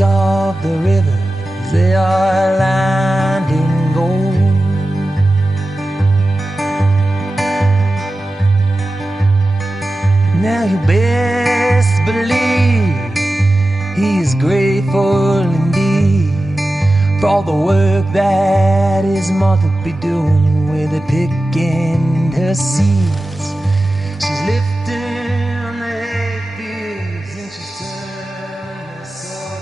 banks of the river, they are lined in gold. Now you best believe he's grateful indeed for all the work that his mother be doing with the pick and her seeds. She's lifting the hay fields and she's turning the soil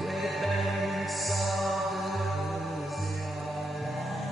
where the banks of the rivers they are lined.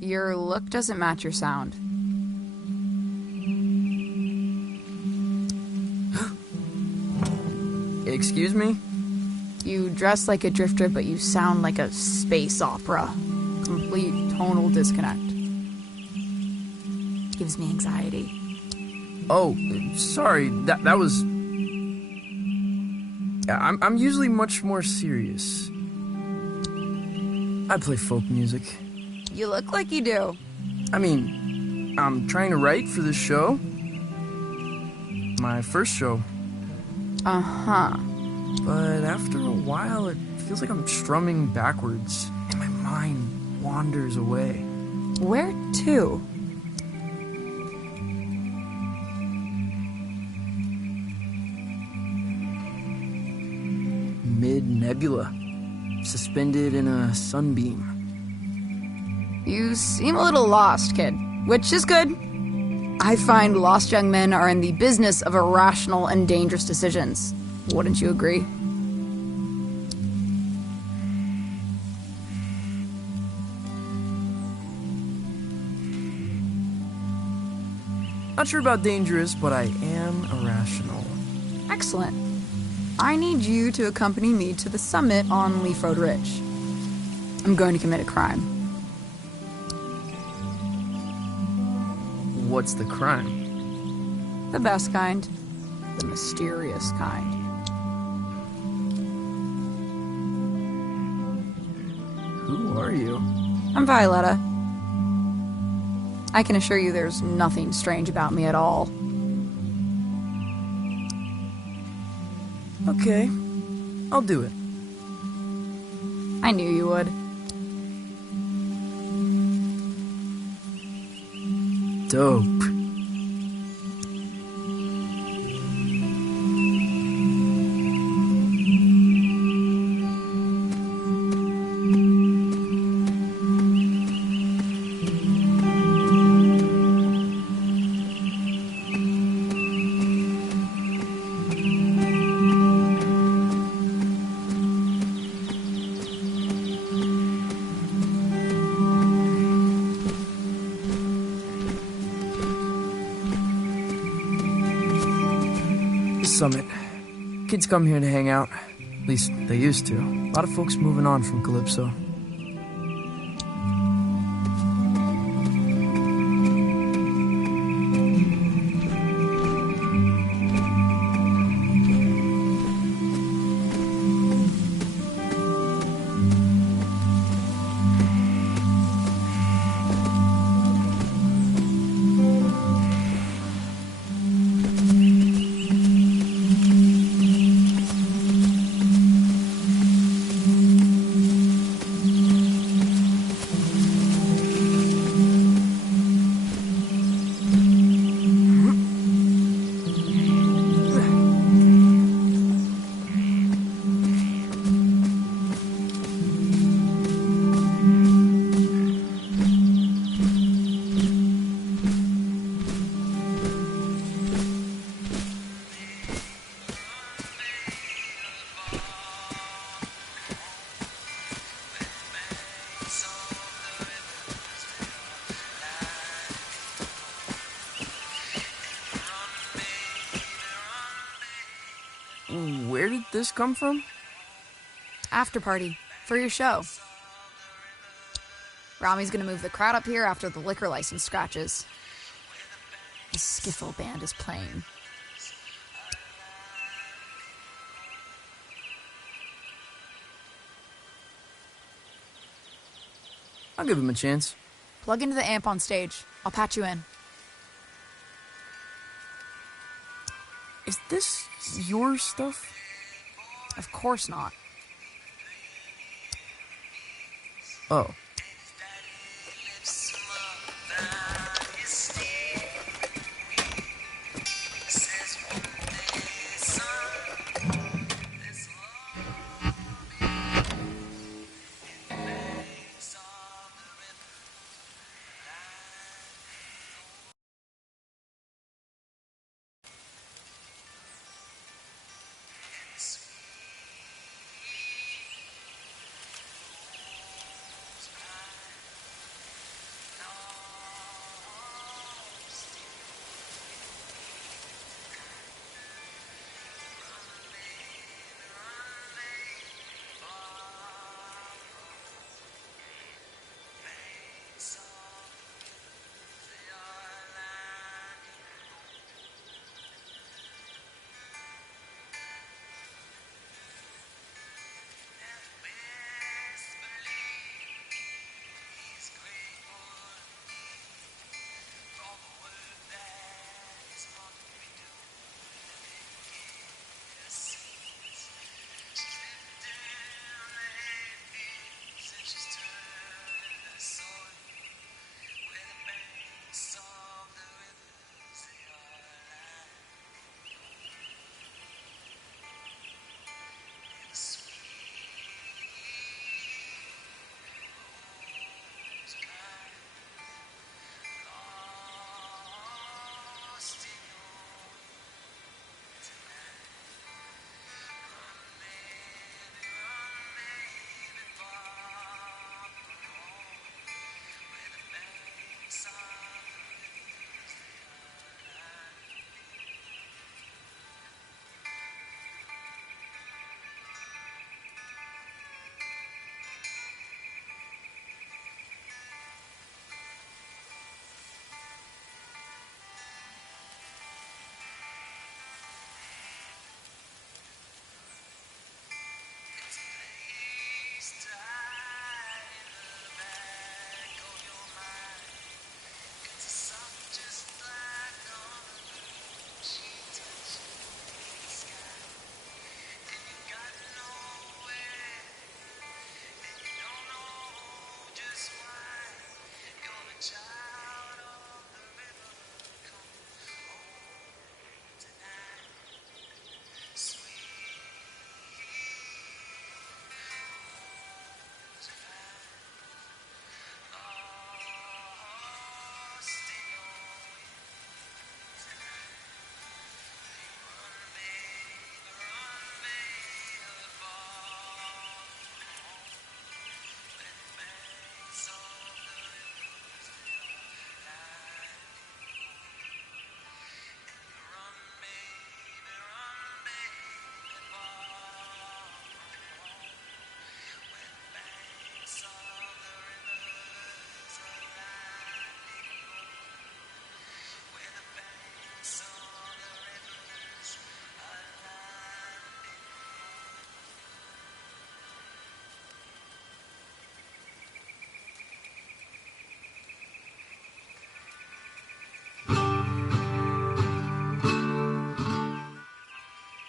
Your look doesn't match your sound. Excuse me? You dress like a drifter, but you sound like a space opera. Complete tonal disconnect. Gives me anxiety. Oh, sorry. That was... I'm usually much more serious. I play folk music. You look like you do. I mean, I'm trying to write for this show. My first show. Uh-huh. But after a while, it feels like I'm strumming backwards, and my mind wanders away. Where to? Mid-nebula, suspended in a sunbeam. You seem a little lost, kid, which is good. I find lost young men are in the business of irrational and dangerous decisions. Wouldn't you agree? Not sure about dangerous, but I am irrational. Excellent. I need you to accompany me to the summit on Leaf Road Ridge. I'm going to commit a crime. What's the crime? The best kind. The mysterious kind. Who are you? I'm Violetta. I can assure you there's nothing strange about me at all. Okay, I'll do it. I knew you would. Dope. Summit. Kids come here to hang out. At least they used to. A lot of folks moving on from Calypso. this come from? After party. For your show. Rami's gonna move the crowd up here after the liquor license scratches. The skiffle band is playing. I'll give him a chance. Plug into the amp on stage. I'll patch you in. Is this your stuff? Of course not. Oh.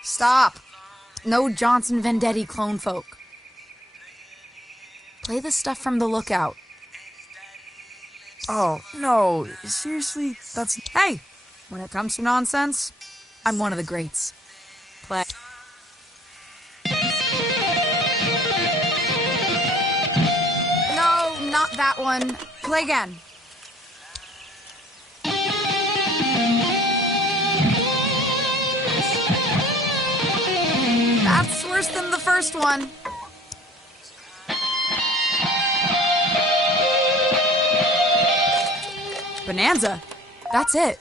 Stop! No Johnson Vendetti clone folk. Play the stuff from the Lookout. Oh, no. Seriously? That's... Hey! When it comes to nonsense, I'm one of the greats. Play. No, not that one. Play again. That's worse than the first one. Bonanza. That's it.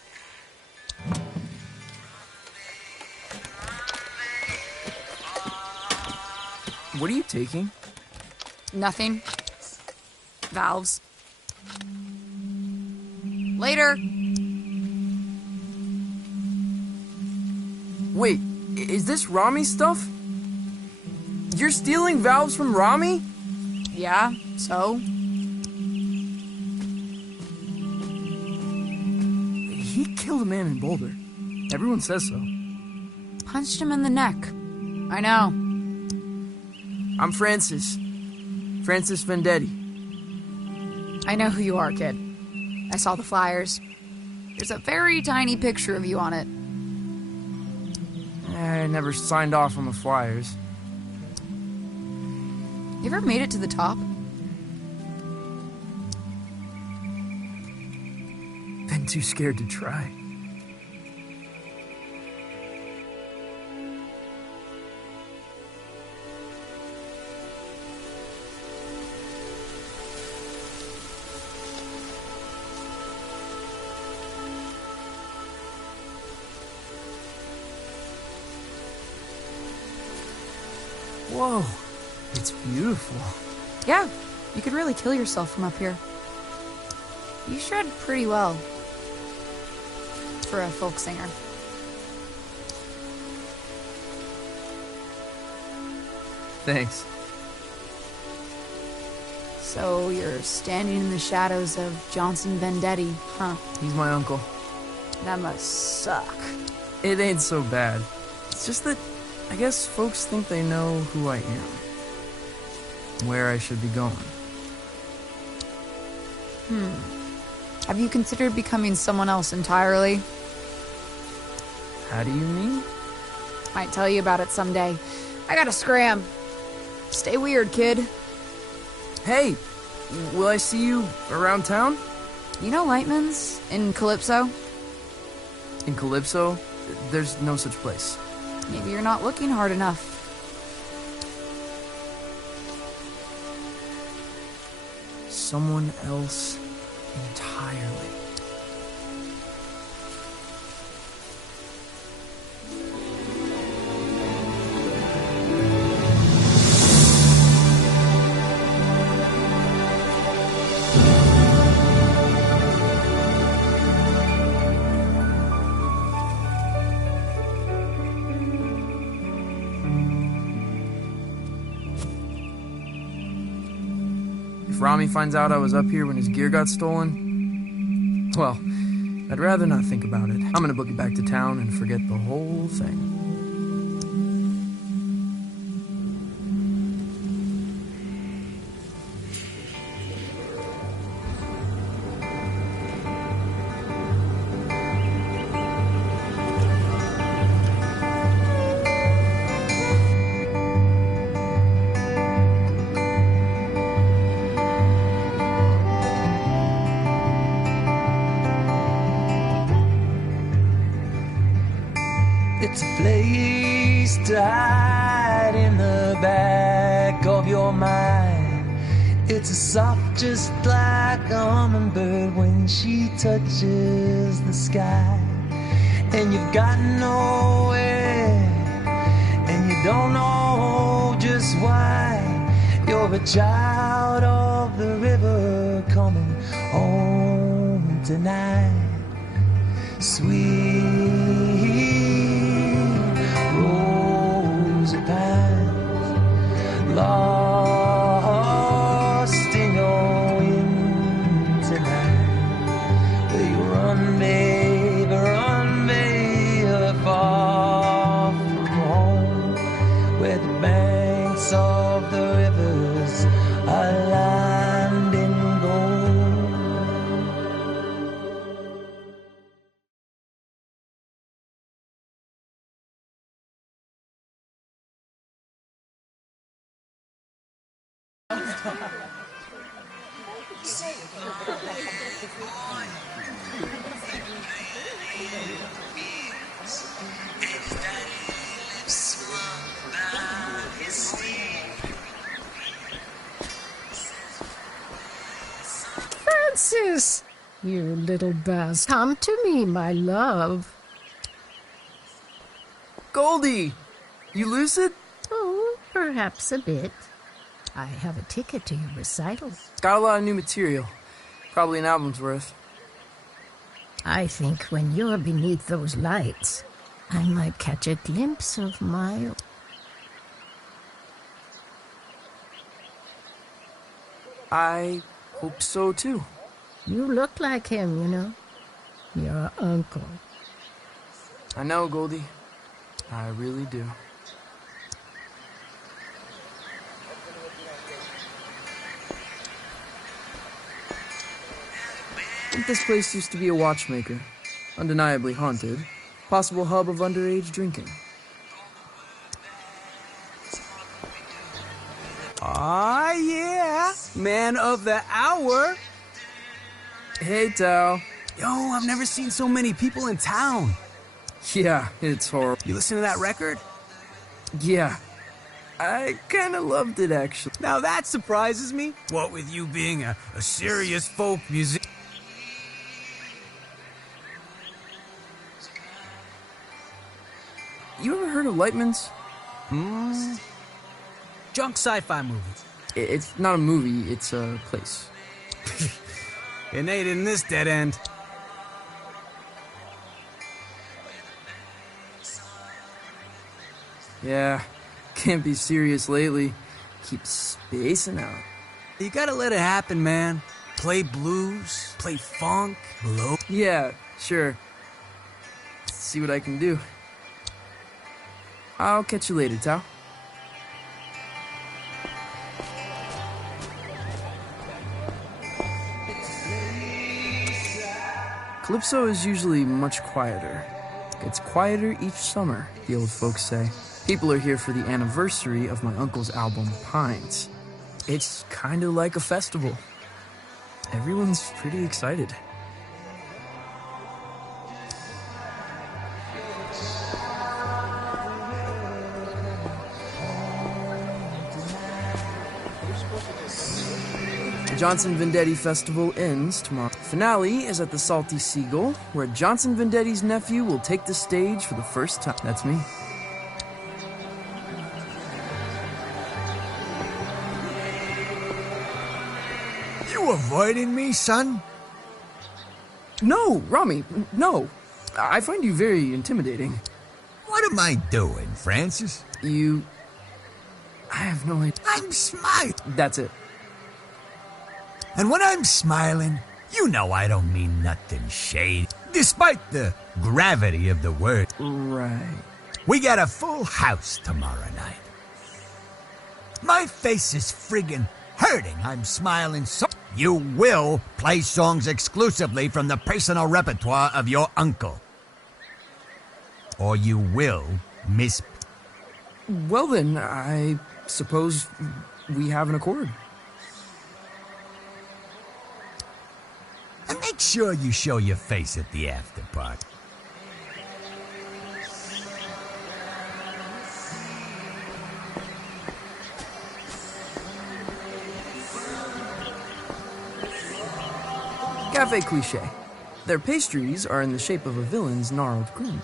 What are you taking? Nothing. Valves. Later. Wait, is this Rami's stuff? You're stealing valves from Rami? Yeah, so? He killed a man in Boulder. Everyone says so. Punched him in the neck. I know. I'm Francis. Francis Vendetti. I know who you are, kid. I saw the flyers. There's a very tiny picture of you on it. I never signed off on the flyers. You ever made it to the top? Been too scared to try. Whoa, it's beautiful. Yeah, you could really kill yourself from up here. You shred pretty well. For a folk singer. Thanks. So you're standing in the shadows of Johnson Vendetti, huh? He's my uncle. That must suck. It ain't so bad. It's just that I guess folks think they know who I am. Where I should be going. Have you considered becoming someone else entirely? How do you mean? Might tell you about it someday. I gotta scram. Stay weird, kid. Hey, will I see you around town? You know Lightman's in Calypso? In Calypso? There's no such place. Maybe you're not looking hard enough. Someone else entirely. If Rami finds out I was up here when his gear got stolen, well, I'd rather not think about it. I'm gonna book it back to town and forget the whole thing. It's a place to hide in the back of your mind. It's a soft just like a hummingbird when she touches the sky. And you've got nowhere, and you don't know just why. You're a child of the river coming home tonight. Sweet rose of pines, lost in your wind tonight. Where you run, babe, far from home, where the banks of the rivers are lined in gold. Francis, you little bastard. Come to me, my love. Goldie! You lucid? Oh, Perhaps a bit. I have a ticket to your recital. Got a lot of new material. Probably an album's worth. I think when you're beneath those lights, I might catch a glimpse of my... I hope so, too. You look like him, you know. Your uncle. I know, Goldie. I really do. I think this place used to be a watchmaker. Undeniably haunted. Possible hub of underage drinking. Ah, yeah. Man of the hour. Hey, Tao. Yo, I've never seen so many people in town. Yeah, it's horrible. You listen to that record? Yeah. I kinda loved it, actually. Now that surprises me. What with you being a serious folk musician. You ever heard of Lightman's? Junk sci-fi movie. It's not a movie, it's a place. It ain't in this dead end. Yeah, can't be serious lately. Keep spacing out. You gotta let it happen, man. Play blues, play funk, blow. Yeah, sure. See what I can do. I'll catch you later, Tao. Calypso is usually much quieter. It's quieter each summer, the old folks say. People are here for the anniversary of my uncle's album, Pines. It's kind of like a festival. Everyone's pretty excited. The Johnson Vendetti Festival ends tomorrow. Finale is at the Salty Seagull, where Johnson Vendetti's nephew will take the stage for the first time. That's me. You avoiding me, son? No, Rami, no. I find you very intimidating. What am I doing, Francis? I have no idea. I'm smiling. That's it. And when I'm smiling, you know I don't mean nothing shady. Despite the gravity of the word. Right. We got a full house tomorrow night. My face is friggin' hurting. I'm smiling so... You will play songs exclusively from the personal repertoire of your uncle. Or you will miss... Well then, I suppose we have an accord. And make sure you show your face at the after party. Cafe Cliché. Their pastries are in the shape of a villain's gnarled grin.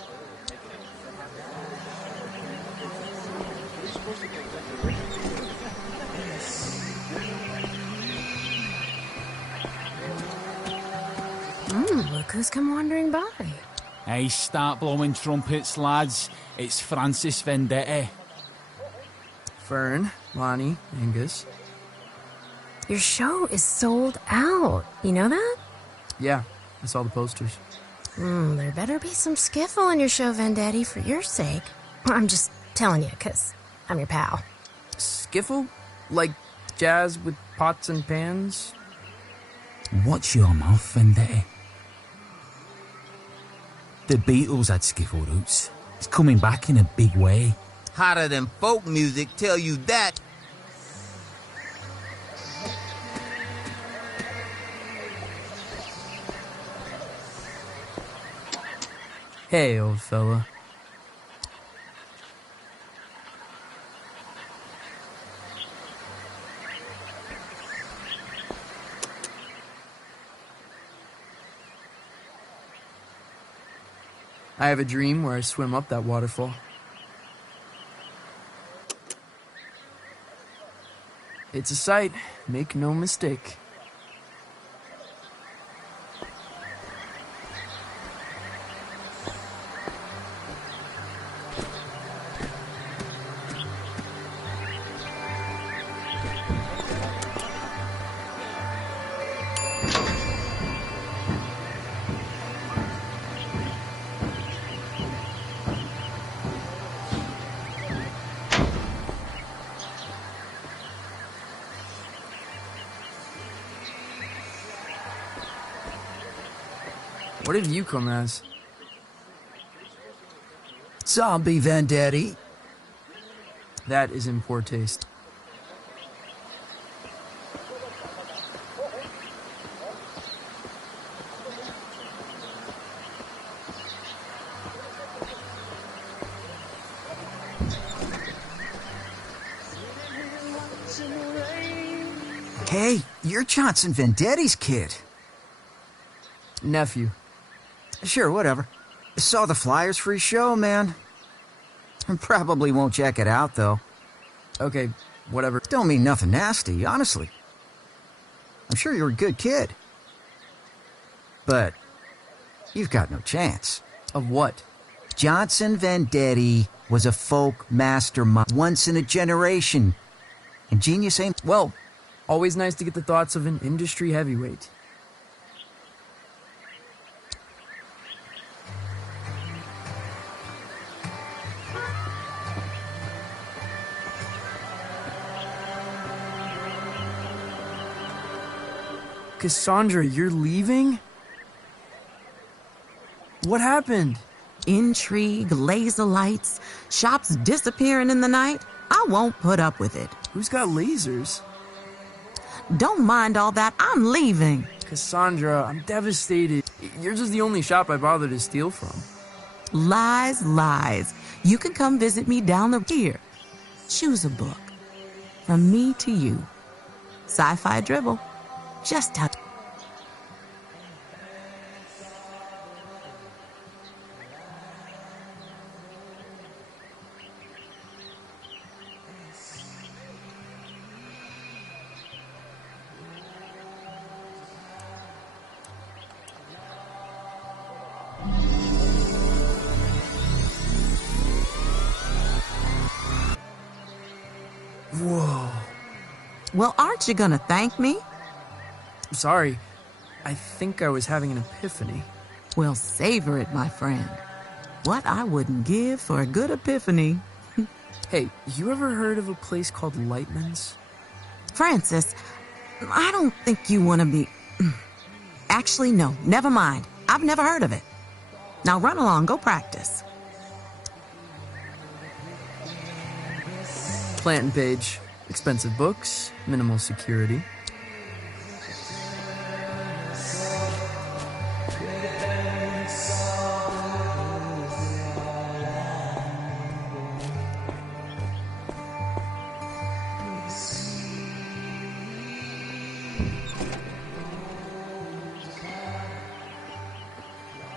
Look who's come wandering by. Hey, start blowing trumpets, lads. It's Francis Vendetti. Fern, Lonnie, Angus. Your show is sold out. You know that? Yeah, I saw the posters. There better be some skiffle in your show, Vendetti, for your sake. I'm just telling you, 'cause I'm your pal. Skiffle? Like jazz with pots and pans? Watch your mouth, Vendetti. The Beatles had skiffle roots. It's coming back in a big way. Hotter than folk music, tell you that. Hey, old fella. I have a dream where I swim up that waterfall. It's a sight, make no mistake. What did you come as? Zombie Vendetti. That is in poor taste. Hey, you're Johnson Vendetti's kid. Nephew. Sure, whatever. Saw the flyers for his show, man. Probably won't check it out, though. Okay, whatever. Don't mean nothing nasty, honestly. I'm sure you're a good kid. But you've got no chance. Of what? Johnson Vendetti was a folk mastermind, once in a generation. And genius ain't... Well, always nice to get the thoughts of an industry heavyweight. Cassandra, you're leaving? What happened? Intrigue, laser lights, shops disappearing in the night. I won't put up with it. Who's got lasers? Don't mind all that. I'm leaving. Cassandra, I'm devastated. Yours is the only shop I bothered to steal from. Lies, lies. You can come visit me down the pier. Choose a book. From me to you. Sci-fi dribble. Just how... Whoa. Well, aren't you gonna thank me? Sorry. I think I was having an epiphany. Well, savor it, my friend. What I wouldn't give for a good epiphany. Hey, you ever heard of a place called Lightman's? Francis, I don't think you want to be... Actually, no, never mind. I've never heard of it. Now run along, go practice. Planting page. Expensive books, minimal security.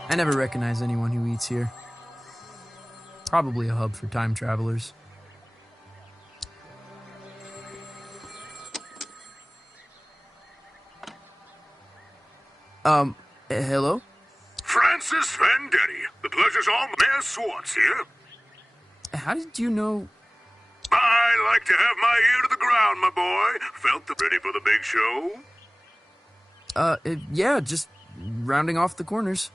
I never recognize anyone who eats here. Probably a hub for time travelers. Hello? Francis Vendetti. The pleasure's all Mayor Swartz here. How did you know... I like to have my ear to the ground, my boy. Felt ready for the big show? Yeah, just rounding off the corners.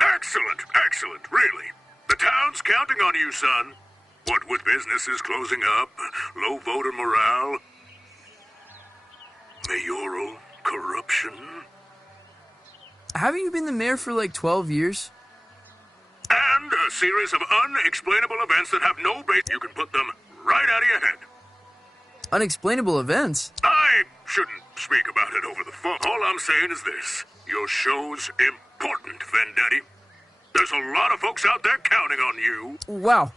Excellent, excellent, really. The town's counting on you, son. What with businesses closing up, low voter morale, mayoral corruption. Haven't you been the mayor for like 12 years? And a series of unexplainable events that have no base. You can put them right out of your head. Unexplainable events? I shouldn't speak about it over the phone. All I'm saying is this. Your show's important, Vendetti. There's a lot of folks out there counting on you. Wow.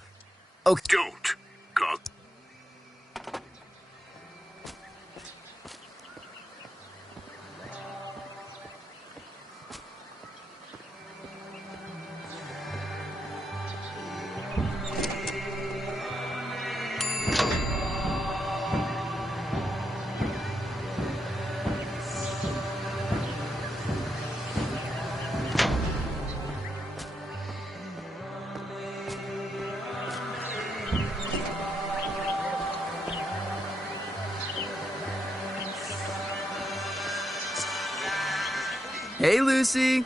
Okay. Don't, cause... Hey, Lucy.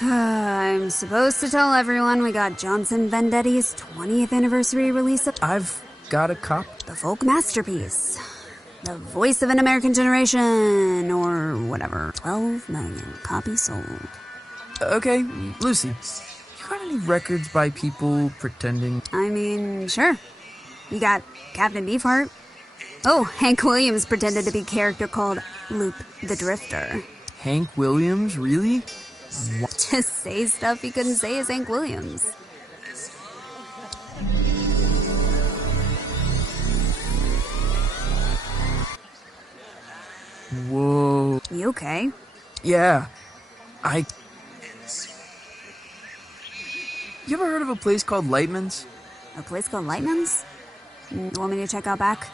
I'm supposed to tell everyone we got Johnson Vendetti's 20th anniversary release of I've got a cop. the folk masterpiece. The voice of an American generation, or whatever. 12 million copies sold. Okay, Lucy, you got any records by people pretending? I mean, sure. You got Captain Beefheart. Oh, Hank Williams pretended to be a character called Loop the Drifter. Hank Williams, really? Just say stuff he couldn't say as Hank Williams. Whoa. You okay? Yeah, You ever heard of a place called Lightman's? A place called Lightman's? You want me to check out back?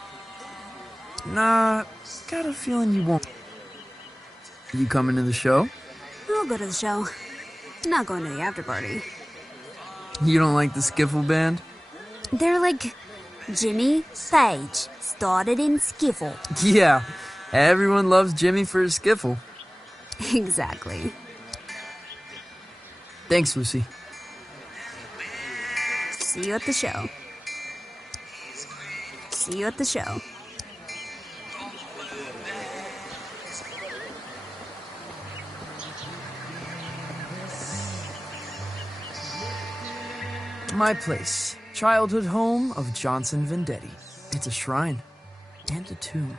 Nah, got a feeling you won't. You coming to the show? I'll go to the show. Not going to the after party. You don't like the skiffle band? They're like Jimmy Page, started in skiffle. Yeah, everyone loves Jimmy for his skiffle. Exactly. Thanks, Lucy. See you at the show. See you at the show. My place. Childhood home of Johnson Vendetti. It's a shrine. And a tomb.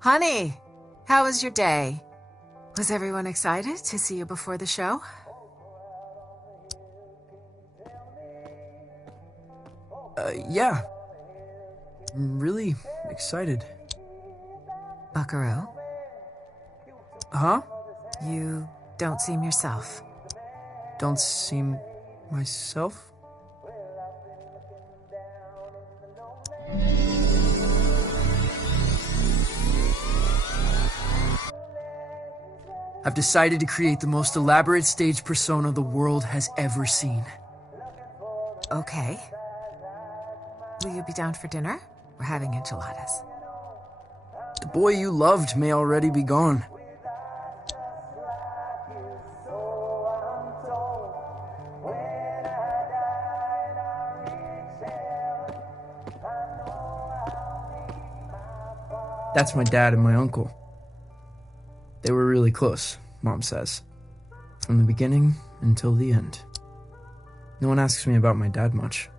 Honey, how was your day? Was everyone excited to see you before the show? Yeah. I'm really excited. Buckaroo? Huh? You don't seem yourself. Don't seem myself? I've decided to create the most elaborate stage persona the world has ever seen. Okay. Will you be down for dinner? We're having enchiladas. The boy you loved may already be gone. That's my dad and my uncle. They were really close, Mom says. From the beginning until the end. No one asks me about my dad much.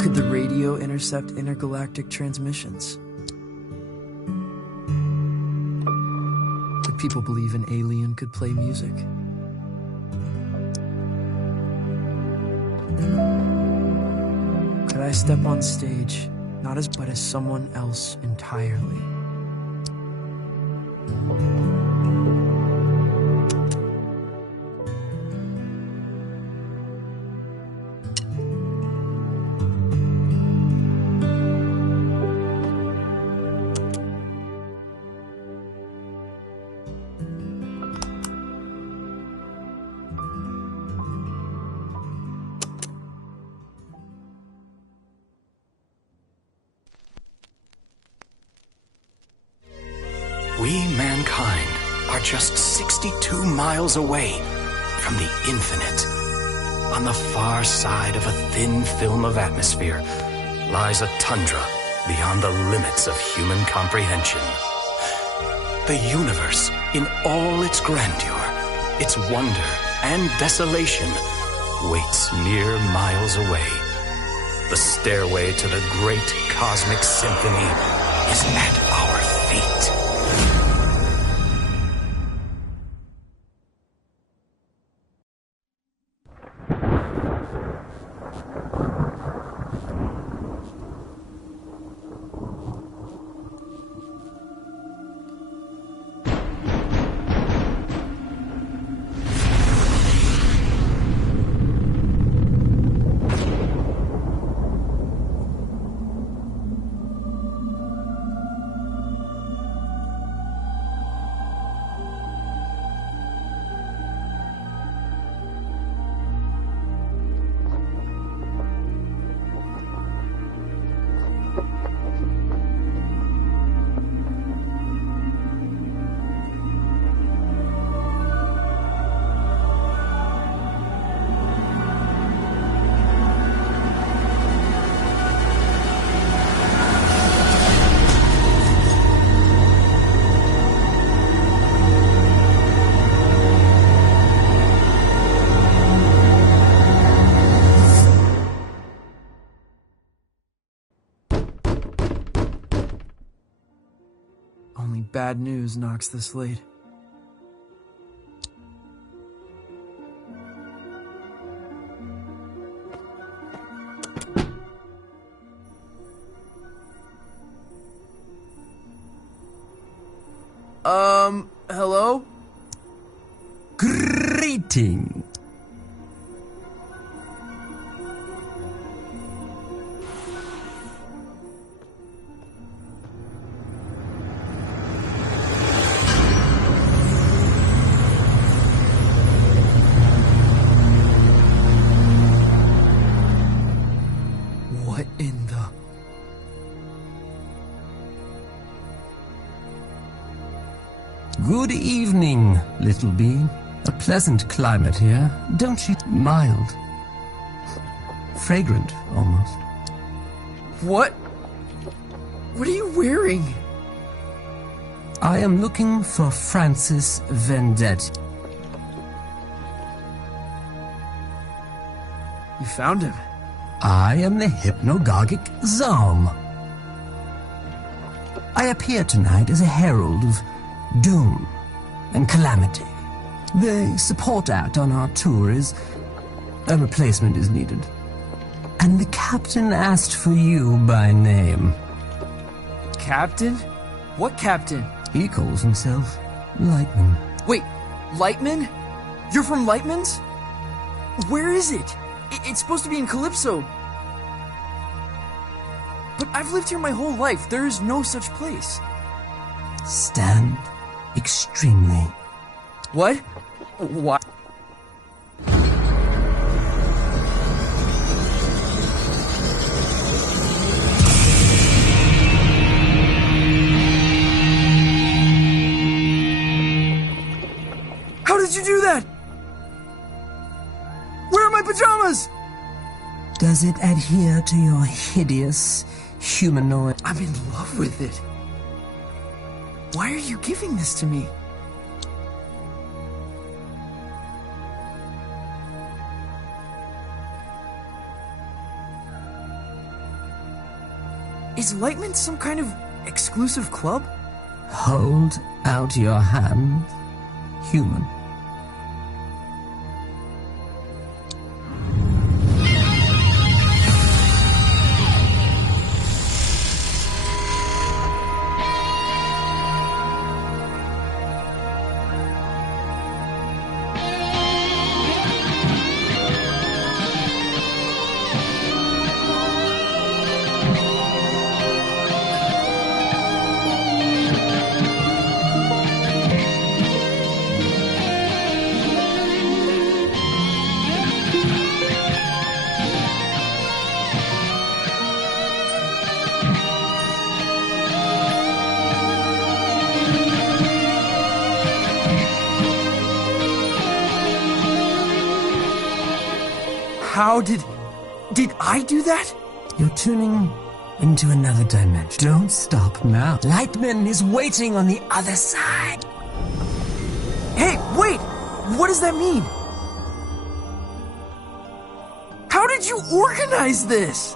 Could the radio intercept intergalactic transmissions? Could people believe an alien could play music? Could I step on stage, not as but as someone else entirely? We, mankind, are just 62 miles away from the infinite. On the far side of a thin film of atmosphere lies a tundra beyond the limits of human comprehension. The universe, in all its grandeur, its wonder and desolation, waits mere miles away. The stairway to the great cosmic symphony is at our feet. Only bad news knocks this late. Hello? Greeting. What in the... Good evening, little bee. A pleasant climate here, don't you? Mild. Fragrant, almost. What? What are you wearing? I am looking for Francis Vendetti. You found him. I am the hypnagogic Zalm. I appear tonight as a herald of doom and calamity. The support act on our tour is... a replacement is needed. And the captain asked for you by name. Captain? What captain? He calls himself Lightman. Wait, Lightman? You're from Lightman's? Where is it? It's supposed to be in Calypso. But I've lived here my whole life. There is no such place. Stand extremely. What? What? How did you do that? Where are my pajamas? Does it adhere to your hideous humanoid? I'm in love with it. Why are you giving this to me? Is Lightman some kind of exclusive club? Hold out your hand, human. How did I do that? You're tuning into another dimension. Don't stop now. Lightman is waiting on the other side. Hey, wait! What does that mean? How did you organize this?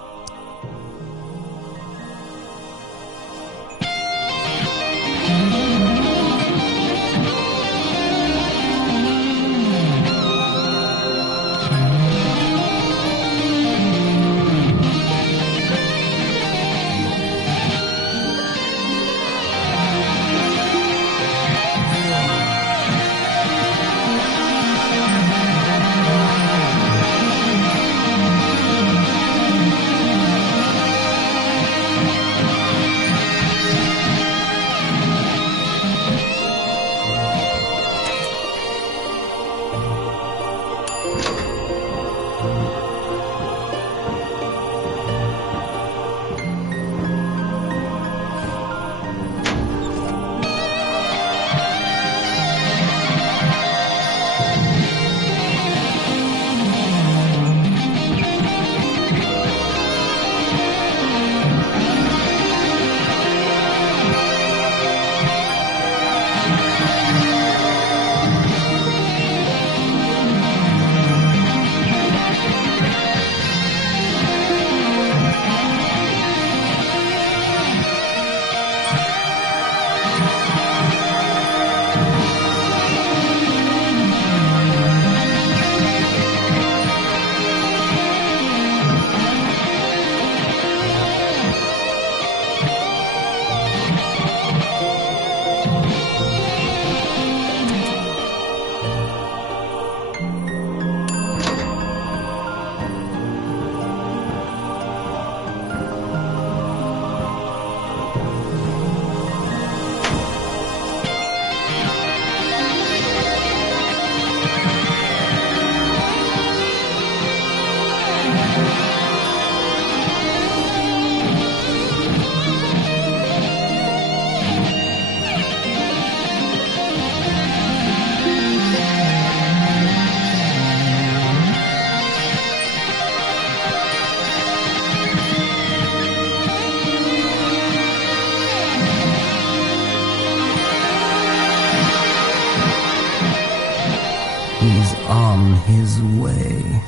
He's on his way.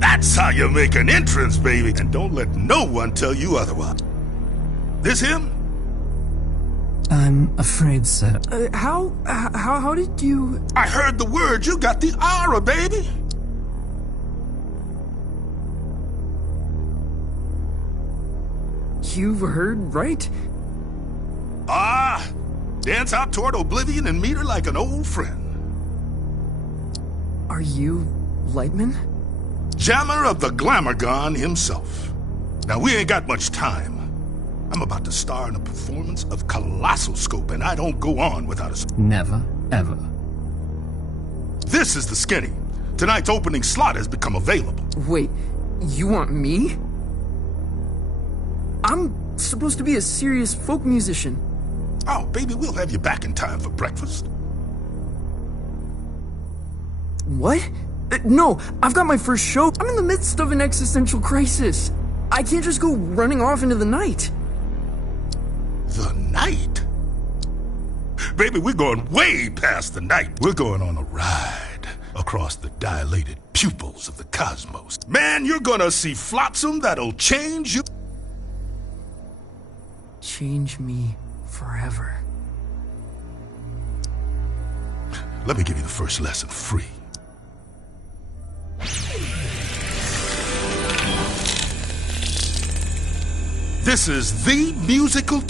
That's how you make an entrance, baby. And don't let no one tell you otherwise. This him? I'm afraid so. How did you... I heard the word. You got the aura, baby. You've heard right? Dance out toward oblivion and meet her like an old friend. Are you Lightman? Jammer of the Glamourgon himself. Now, we ain't got much time. I'm about to star in a performance of colossal scope, and I don't go on without a... Never, ever. This is the skinny. Tonight's opening slot has become available. Wait, you want me? I'm supposed to be a serious folk musician. Oh, baby, we'll have you back in time for breakfast. What? No, I've got my first show. I'm in the midst of an existential crisis. I can't just go running off into the night. The night? Baby, we're going way past the night. We're going on a ride across the dilated pupils of the cosmos. Man, you're gonna see flotsam that'll change you. Change me forever. Let me give you the first lesson free. This is the musical...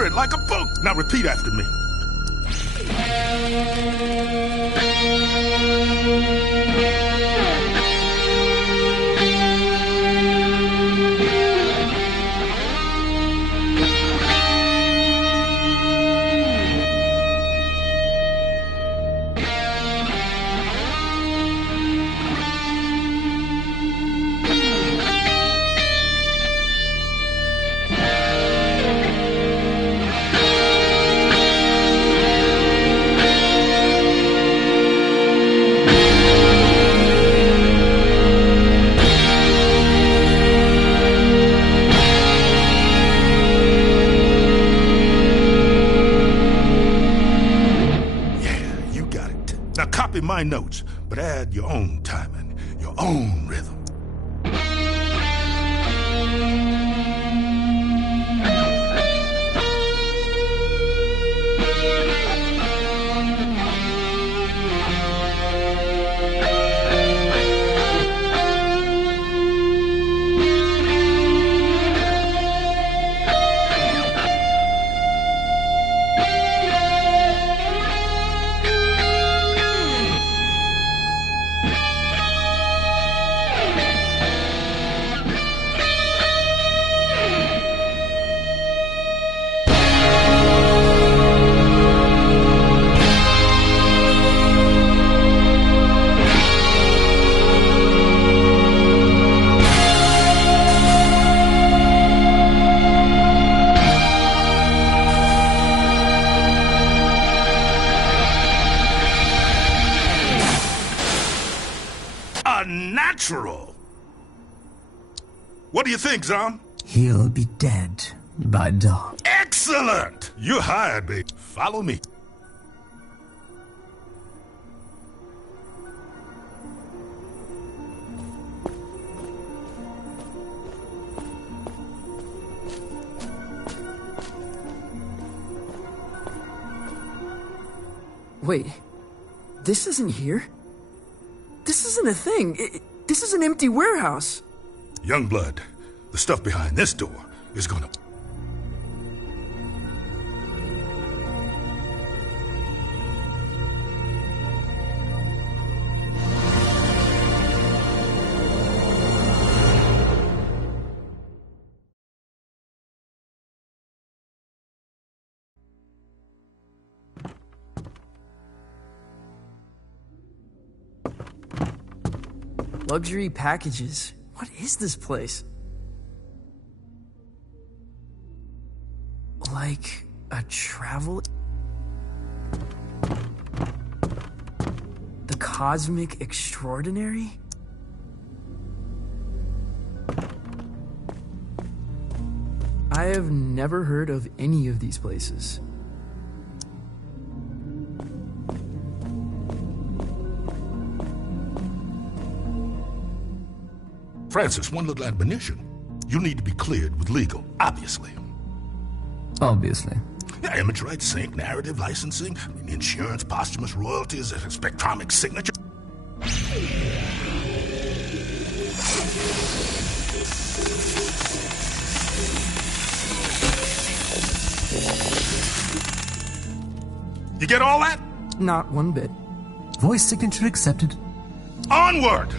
remember it like a book. Now repeat after me. My notes, but add your own timing, your own rhythm. What do you think, Zom? He'll be dead by dawn. Excellent! You're hired, babe. Follow me. Wait, this isn't here? This isn't a thing. This is an empty warehouse. Youngblood, the stuff behind this door is gonna... Luxury packages. What is this place? Like a travel... The Cosmic Extraordinary? I have never heard of any of these places. Francis, one little admonition. You need to be cleared with legal, obviously. Obviously. Yeah, image rights, sync, narrative, licensing, insurance, posthumous royalties, spectromic signature. You get all that? Not one bit. Voice signature accepted. Onward!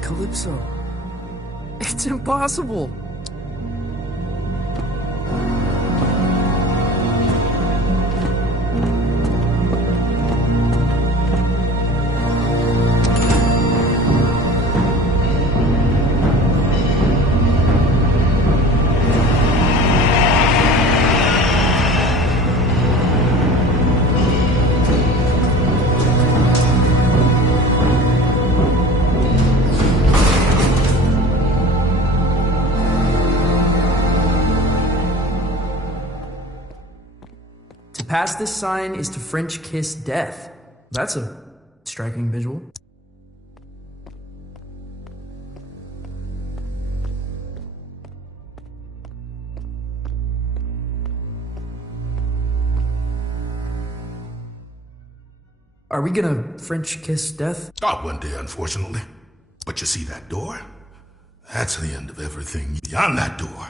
Calypso. It's impossible. Past this sign is to French kiss death. That's a striking visual. Are we gonna French kiss death? Not one day, unfortunately. But you see that door? That's the end of everything. Beyond that door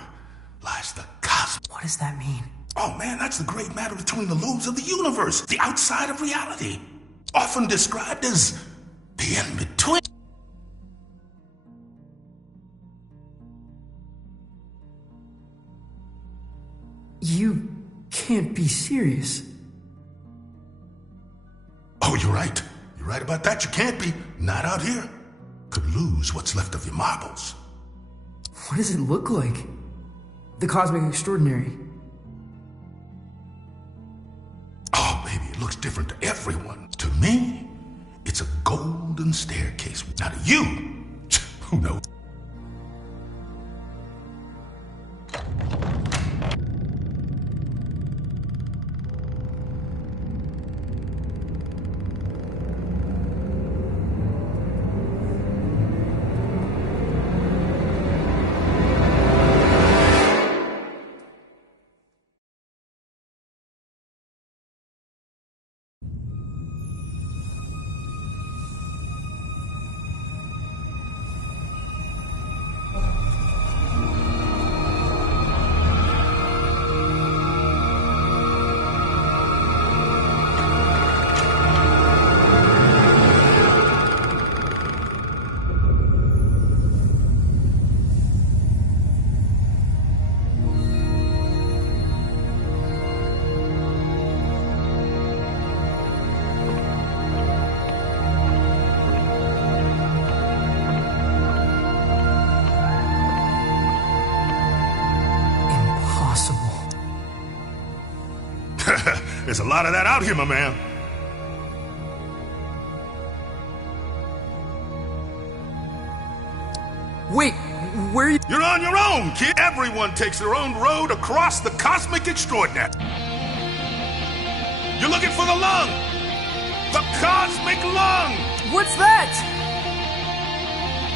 lies the cosmos. What does that mean? Oh man, that's the great matter between the lobes of the universe, the outside of reality. Often described as the in-between. You can't be serious. Oh, you're right. You're right about that. You can't be. Not out here. Could lose what's left of your marbles. What does it look like? The Cosmic Extraordinary. Oh, baby, it looks different to everyone. To me, it's a golden staircase. Now to you, who knows? There's a lot of that out here, my man. Wait, where are you? You're on your own, kid. Everyone takes their own road across the cosmic extraordinary. You're looking for the lung. The cosmic lung. What's that?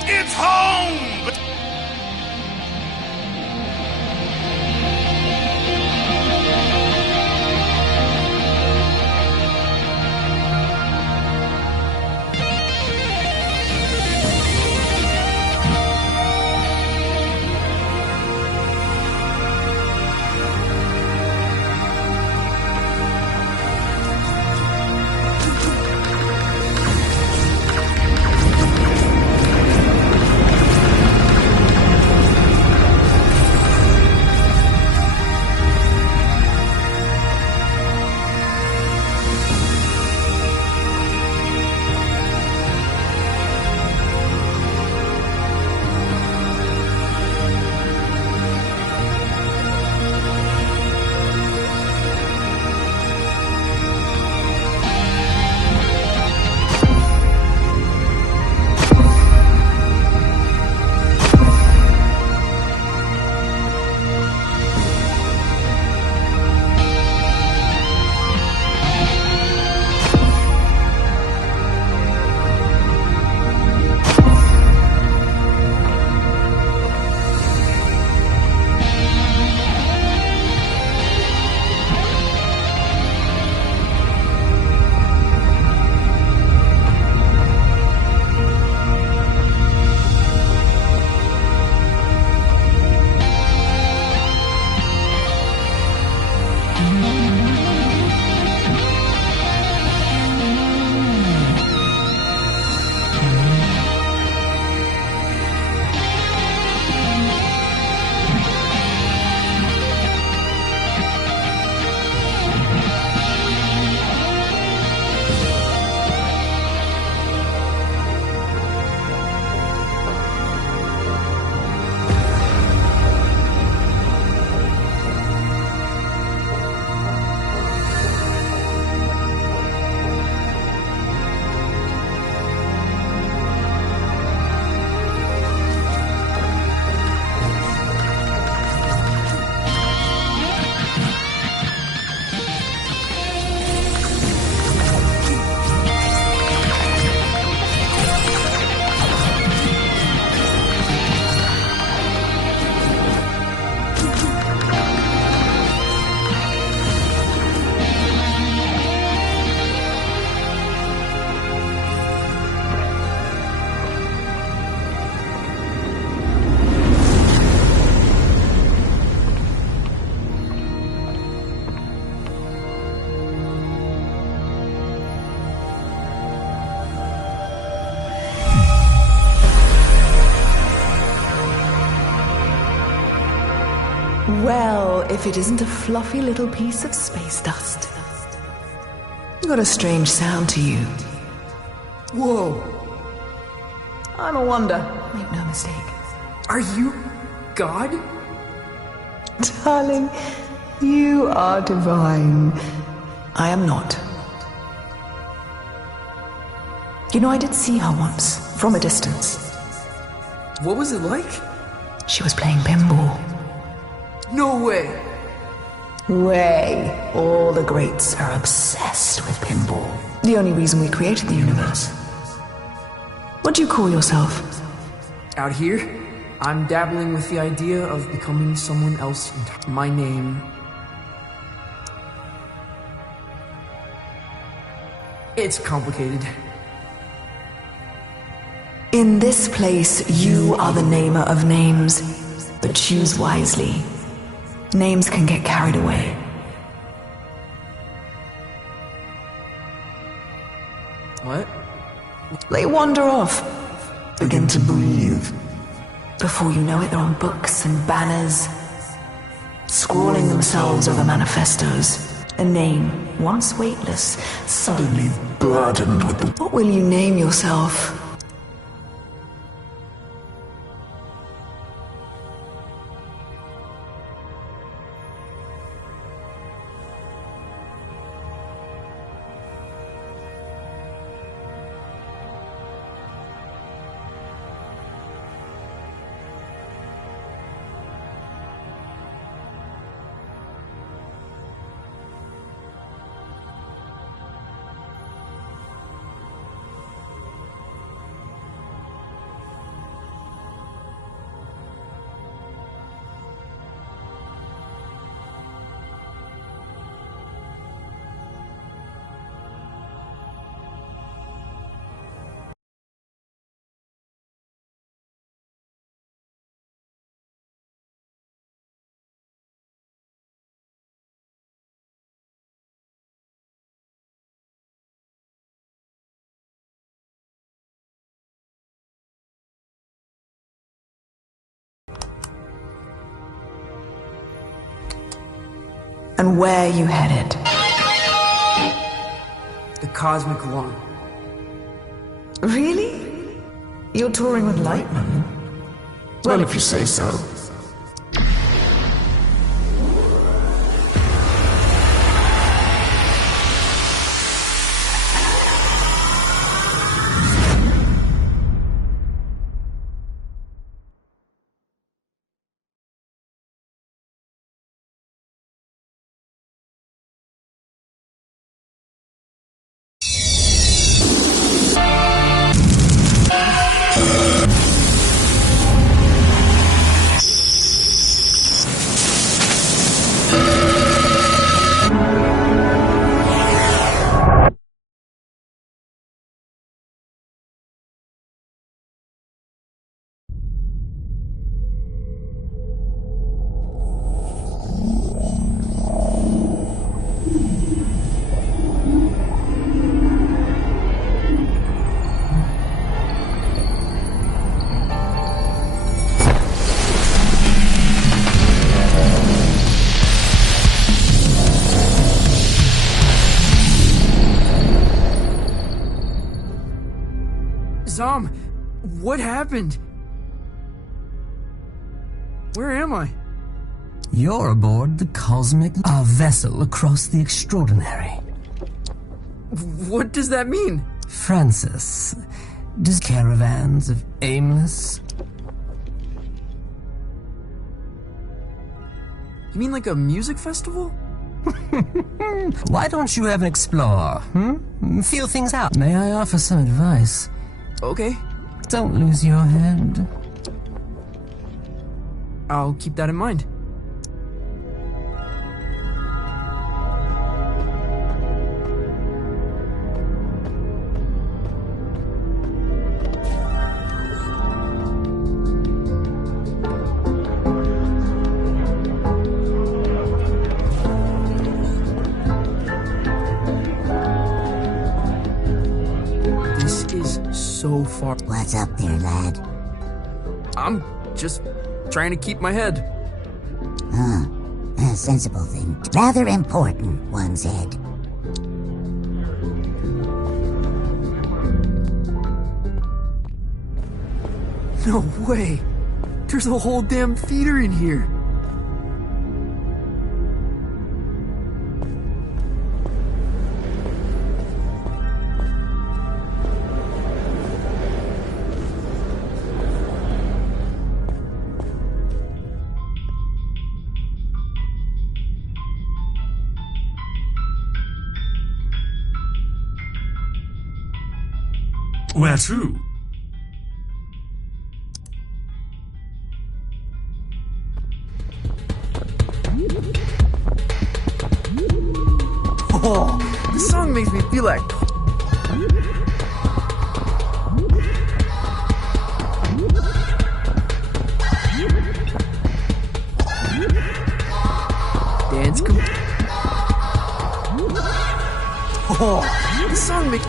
It's home. if it isn't a fluffy little piece of space dust. You got a strange sound to you. Whoa. I'm a wonder. Make no mistake. Are you God? Darling, you are divine. I am not. You know, I did see her once, from a distance. What was it like? She was playing pinball. No way! Way. All the greats are obsessed with pinball. The only reason we created the universe. What do you call yourself? Out here, I'm dabbling with the idea of becoming someone else. My name... It's complicated. In this place, you are the namer of names, but choose wisely. Names can get carried away. What? They wander off. Begin to breathe. Before you know it, they're on books and banners, scrawling themselves over manifestos. A name, once weightless, suddenly burdened with the... What will you name yourself? And where you headed? The Cosmic Lung. Really? You're touring with Lightman? Well, if you say so. Zom, what happened? Where am I? You're aboard the Cosmic, our vessel across the extraordinary. What does that mean? Francis, does caravans of aimless... You mean like a music festival? Why don't you ever explore, Feel things out. May I offer some advice? Okay. Don't lose your head. I'll keep that in mind. So far. What's up there, lad? I'm just trying to keep my head. Huh. A sensible thing. Rather important, one said. No way! There's a whole damn theater in here! Where to? Oh, this song makes me feel like... Dance Oh, this song makes...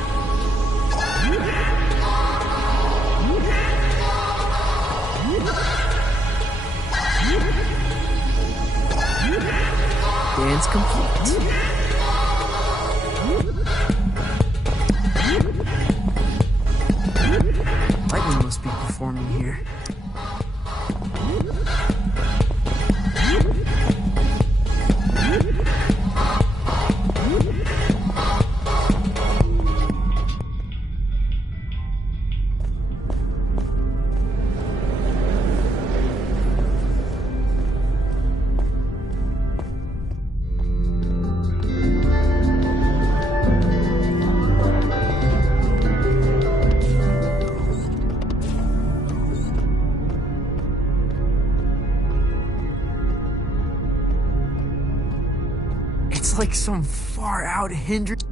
Dance complete. Lightning must be performing here. Like some far out hindrance.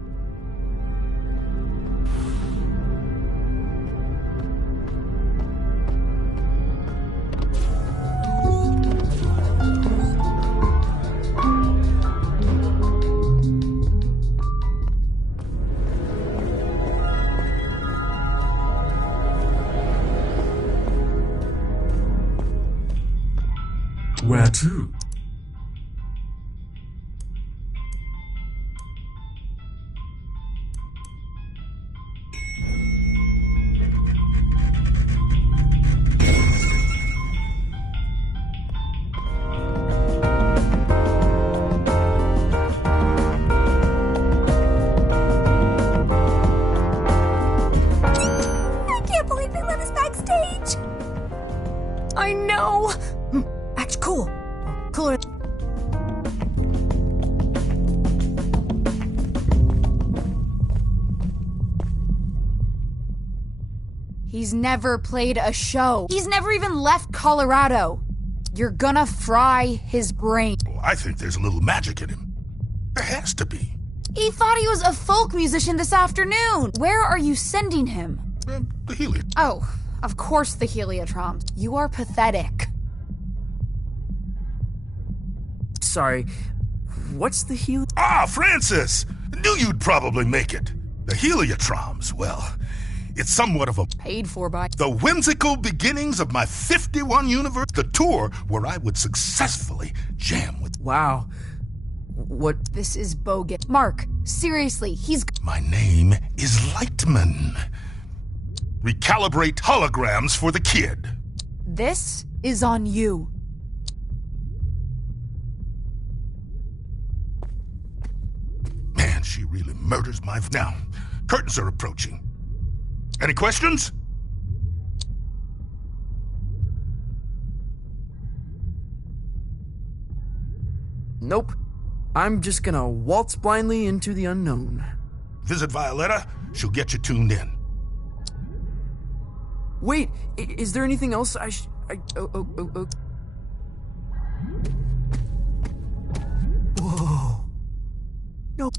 Where to? He's never played a show. He's never even left Colorado. You're gonna fry his brain. Well, I think there's a little magic in him. There has to be. He thought he was a folk musician this afternoon. Where are you sending him? The Heliotromms. Oh, of course the Heliotromms. You are pathetic. Sorry, what's the Heliotromms? Ah, Francis! Knew you'd probably make it. The Heliotromms, well, it's somewhat of a... Paid for by... The whimsical beginnings of my 51 universe. The tour where I would successfully jam with... Wow. What? This is bogus. Mark, seriously, he's... My name is Lightman. Recalibrate holograms for the kid. This is on you. Man, she really murders my... Now, curtains are approaching. Any questions? Nope. I'm just gonna waltz blindly into the unknown. Visit Violetta. She'll get you tuned in. Wait, is there anything else I Whoa. Nope.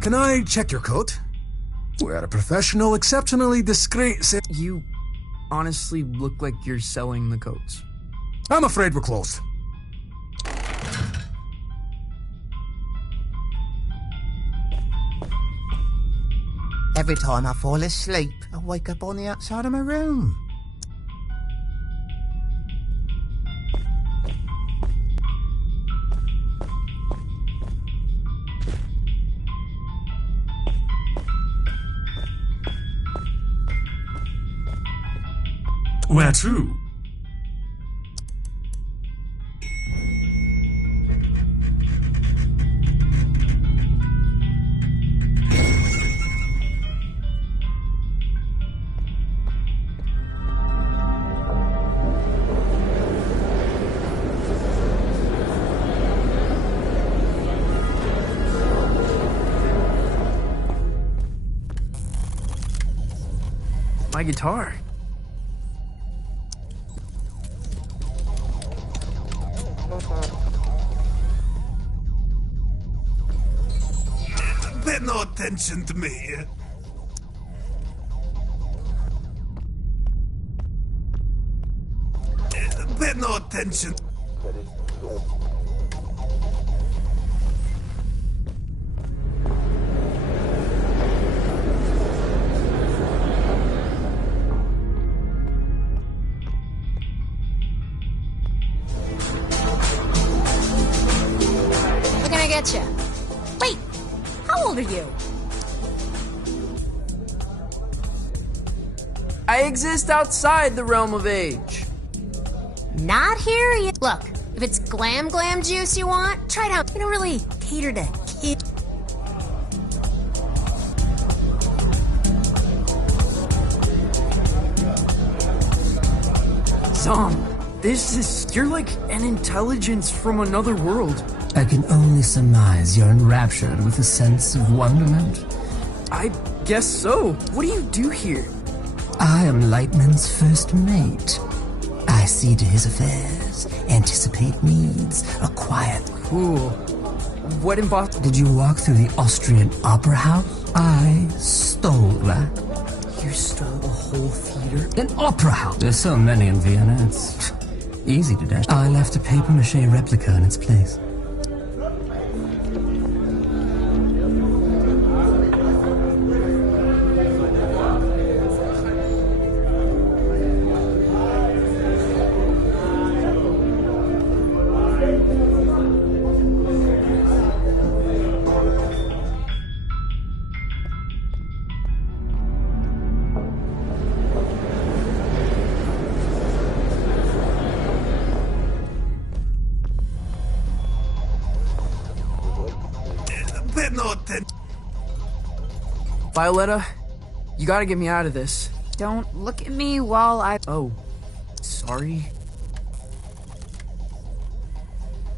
Can I check your coat? We're a professional, exceptionally discreet... You honestly look like you're selling the coats. I'm afraid we're closed. Every time I fall asleep, I wake up on the outside of my room. Where to? My guitar. Pay no attention to me. Pay no attention. We're gonna get you. Wait, how old are you? I exist outside the realm of age. Not here yet. Look, if it's glam juice you want, try it out. We don't really cater to kids. Zom, you're like an intelligence from another world. I can only surmise you're enraptured with a sense of wonderment. I guess so. What do you do here? I am Lightman's first mate. I see to his affairs, anticipate needs, acquire... Cool. What in Boston? Did you walk through the Austrian Opera House? I stole that. You stole a whole theater? An opera house? There's so many in Vienna, it's easy to dash. I left a papier-mâché replica in its place. Violetta, you gotta get me out of this. Don't look at me while I... Oh, sorry.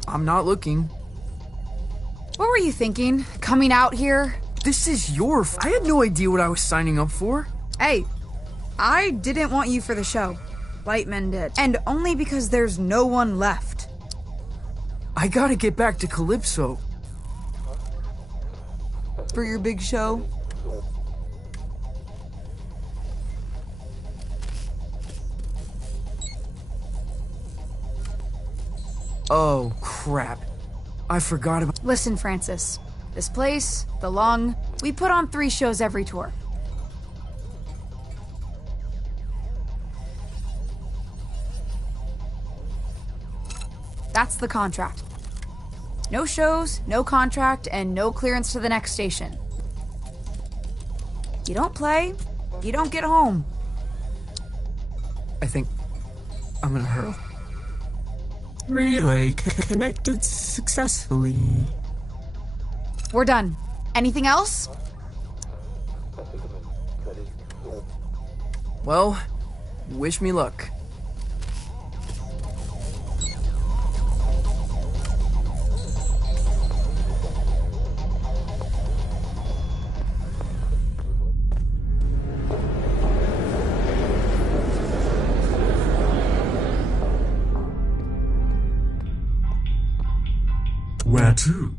I'm not looking. What were you thinking? Coming out here? This is your... I had no idea what I was signing up for. Hey, I didn't want you for the show. Lightman did. And only because there's no one left. I gotta get back to Calypso. For your big show? Oh, crap. I forgot about... Listen, Francis. This place, the Lung, we put on 3 shows every tour. That's the contract. No shows, no contract, and no clearance to the next station. You don't play, you don't get home. I think I'm gonna hurl. Relay connected successfully. We're done. Anything else? Well, wish me luck. Where to?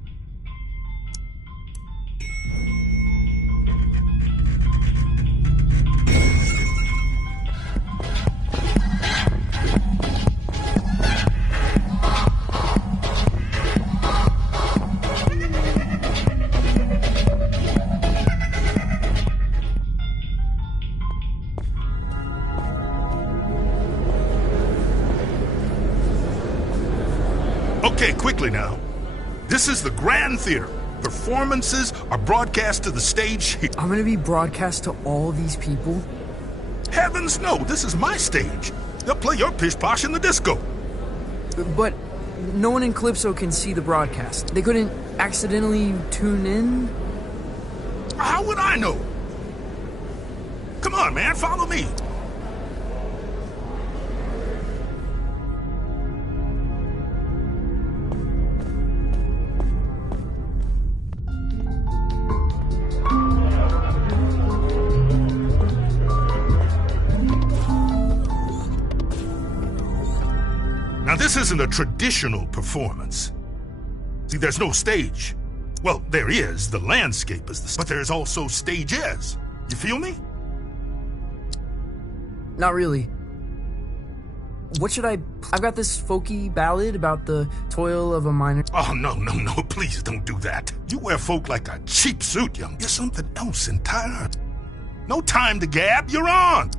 Okay, quickly now. This is the Grand Theater. Performances are broadcast to the stage here. I'm gonna be broadcast to all these people? Heavens no, this is my stage. They'll play your pish-posh in the disco. But no one in Calypso can see the broadcast. They couldn't accidentally tune in? How would I know? Come on, man, follow me. Now, this isn't a traditional performance. See, there's no stage. Well, there is. The landscape is the... But there's also stages. You feel me? Not really. What should I've got this folky ballad about the toil of a miner. Oh, no, please don't do that. You wear folk like a cheap suit, young. You're something else entirely. No time to gab, you're on!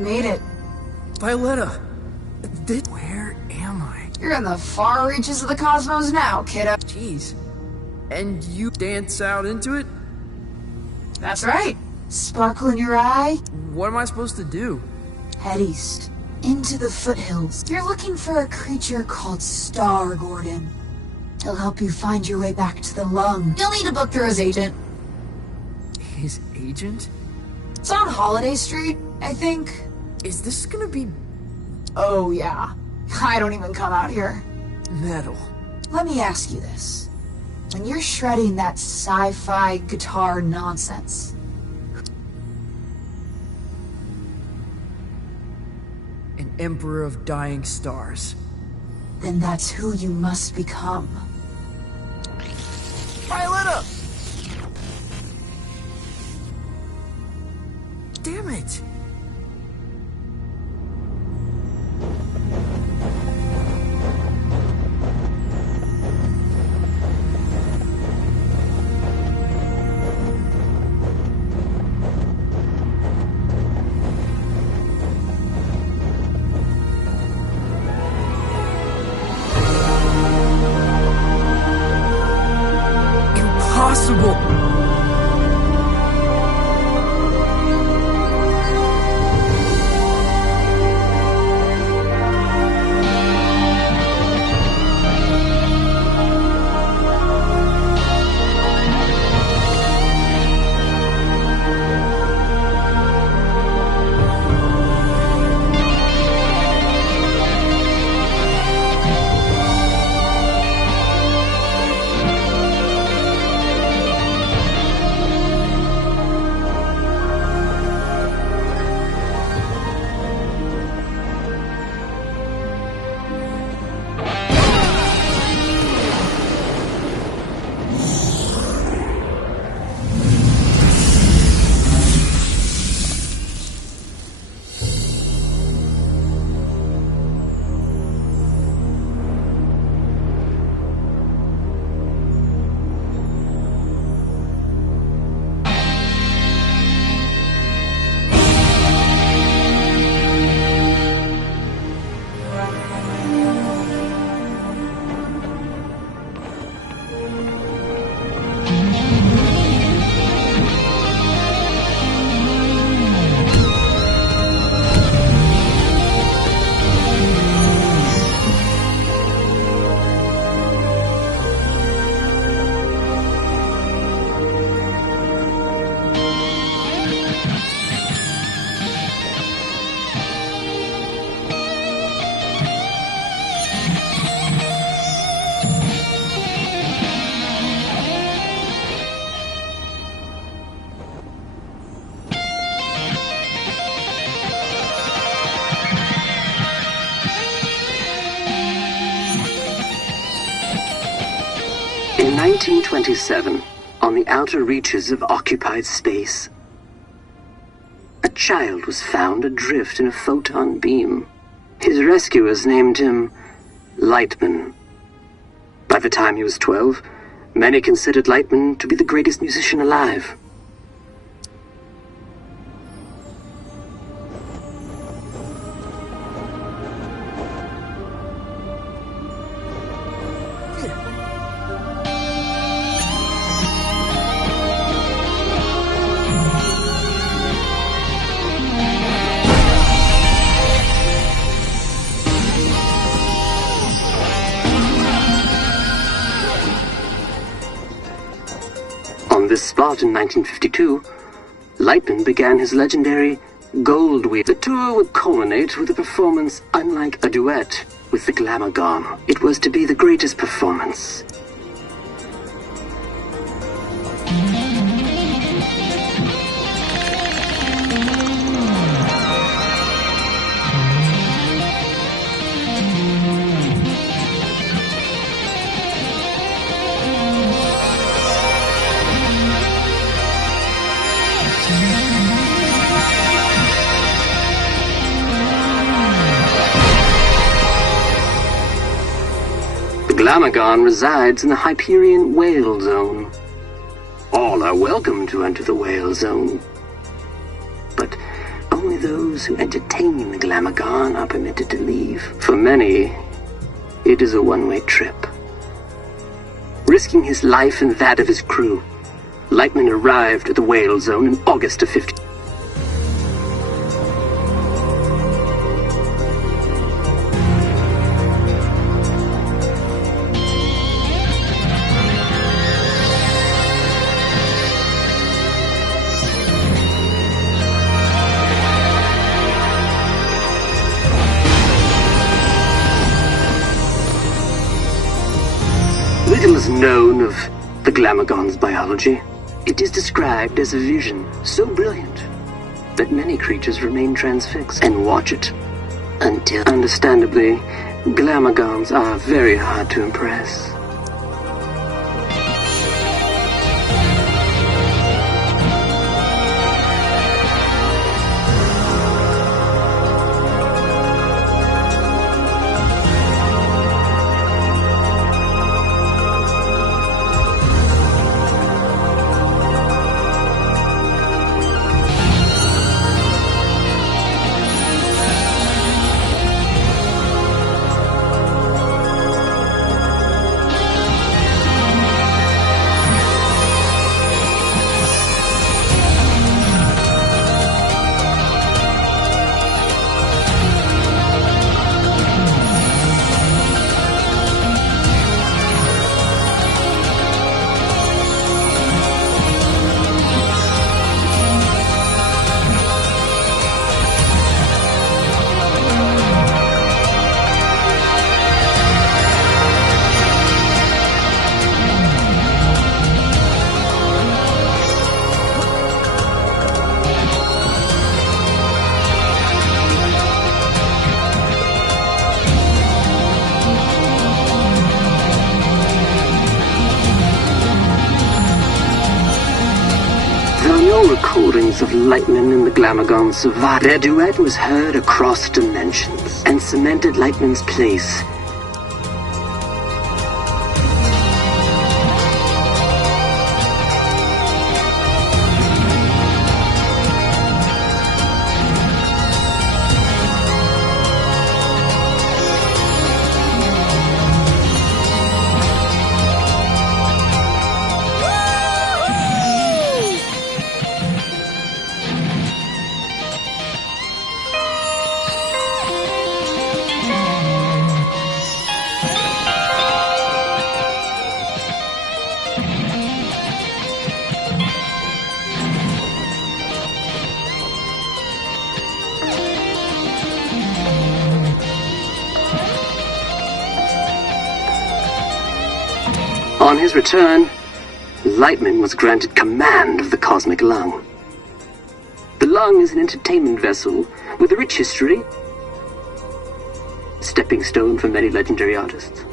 Made it. Violetta! Where am I? You're in the far reaches of the cosmos now, kiddo. Jeez. And you dance out into it? That's right. Sparkle in your eye. What am I supposed to do? Head east. Into the foothills. You're looking for a creature called Star Gordon. He'll help you find your way back to the lung. You'll need a book through his agent. His agent? It's on Holiday Street, I think. Is this gonna be... Oh, yeah. I don't even come out here. Metal. Let me ask you this. When you're shredding that sci-fi guitar nonsense... An emperor of dying stars. Then that's who you must become. Violetta! Damn it! 1927, on the outer reaches of occupied space, a child was found adrift in a photon beam. His rescuers named him Lightman. By the time he was 12, many considered Lightman to be the greatest musician alive. On this spot in 1952, Lightman began his legendary Gold Wheel. The tour would culminate with a performance unlike a duet with the Glamorgan. It was to be the greatest performance. Glamorgan resides in the Hyperion Whale Zone. All are welcome to enter the Whale Zone, but only those who entertain the Glamorgan are permitted to leave. For many, it is a one-way trip. Risking his life and that of his crew, Lightman arrived at the Whale Zone in August of 50. Little is known of the Glamorgan's biology. It is described as a vision so brilliant that many creatures remain transfixed and watch it until, understandably, Glamorgans are very hard to impress. Recordings of Lightman and the Glamorgan survived. Their duet was heard across dimensions and cemented Lightman's place. On his return, Lightman was granted command of the Cosmic Lung. The Lung is an entertainment vessel with a rich history, stepping stone for many legendary artists.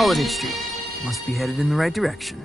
Holiday Street. Must be headed in the right direction.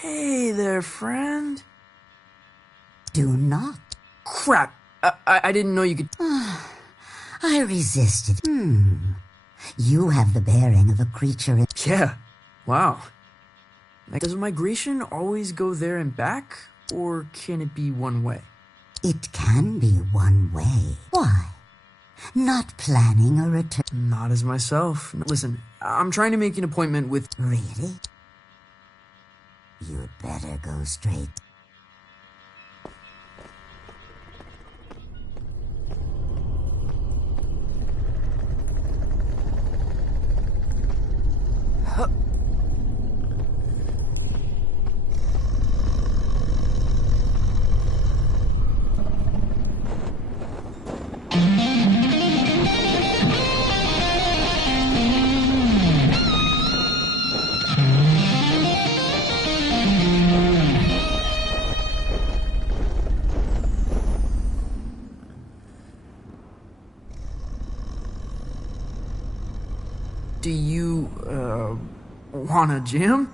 Hey there, friend. Do not. Crap. I didn't know you could... I resisted. You have the bearing of a creature in... Yeah. Wow. Does a migration always go there and back? Or can it be one way? It can be one way. Why? Not planning a return? Not as myself. Listen, I'm trying to make an appointment with... Really? You'd better go straight. Do you, want a jam?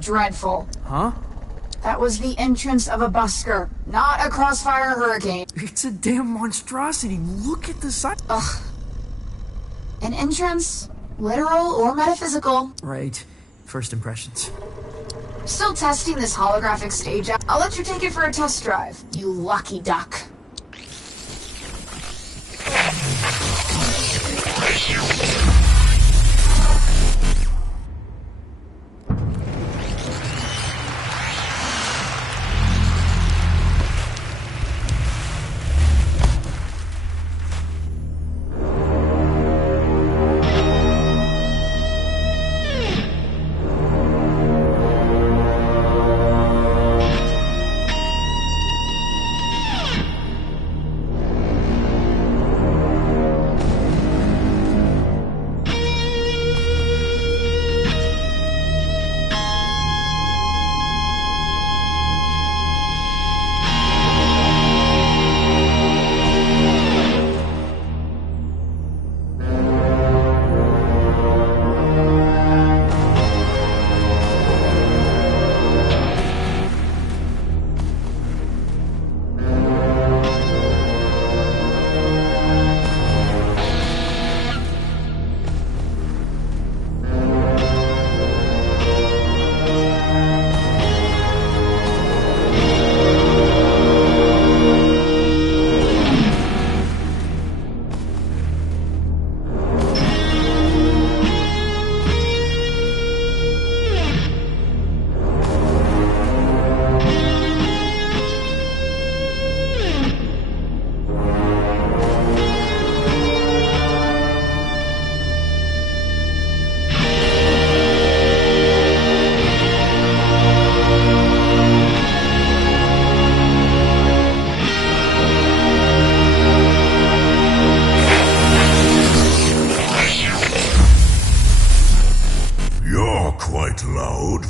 Dreadful. Huh? That was the entrance of a busker, not a crossfire hurricane. It's a damn monstrosity. Look at the size. Ugh. An entrance, literal or metaphysical. Right. First impressions. Still testing this holographic stage out. I'll let you take it for a test drive, you lucky duck.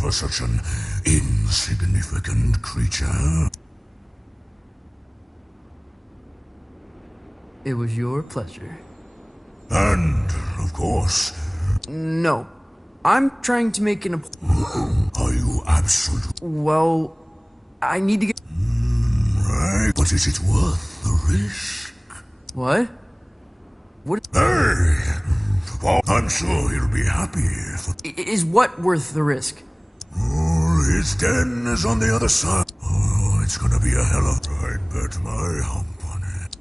For such an insignificant creature. It was your pleasure. And, of course... No. I'm trying to make an appointment. Are you absolute? Well, I need to get... Right, but is it worth the risk? What? What? Hey! Well, I'm sure he'll be happy for... Is what worth the risk? Oh, his den is on the other side. Oh, it's gonna be a hell of... I bet my hump on it.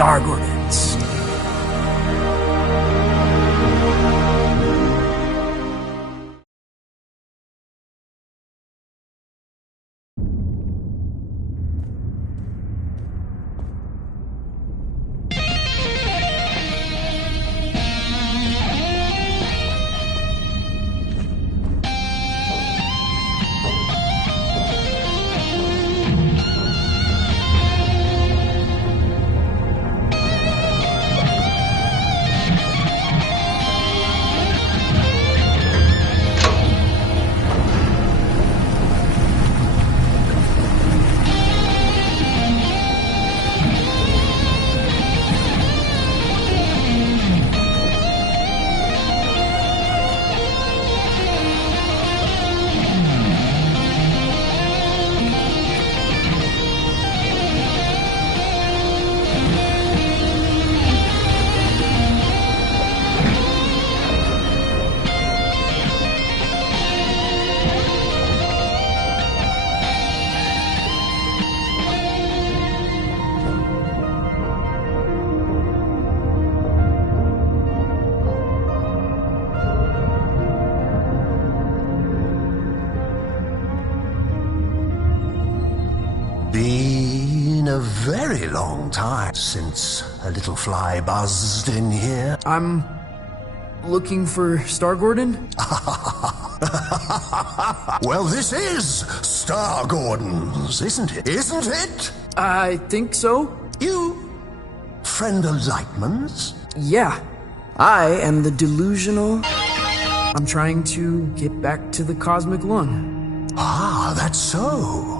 Star Gordons. Been a very long time since a little fly buzzed in here. I'm looking for Star Gordon? Well, this is Star Gordon's, isn't it? Isn't it? I think so. You friend of Lightman's? Yeah. I am the delusional. I'm trying to get back to the cosmic lung. Ah, that's so.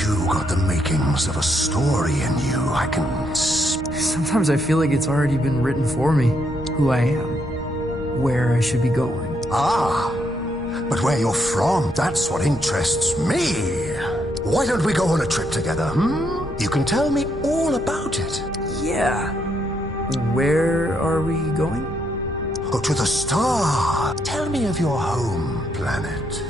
You got the makings of a story in you, I can... Sometimes I feel like it's already been written for me. Who I am. Where I should be going. Ah, but where you're from, that's what interests me. Why don't we go on a trip together, hmm? You can tell me all about it. Yeah. Where are we going? Oh, to the star. Tell me of your home planet.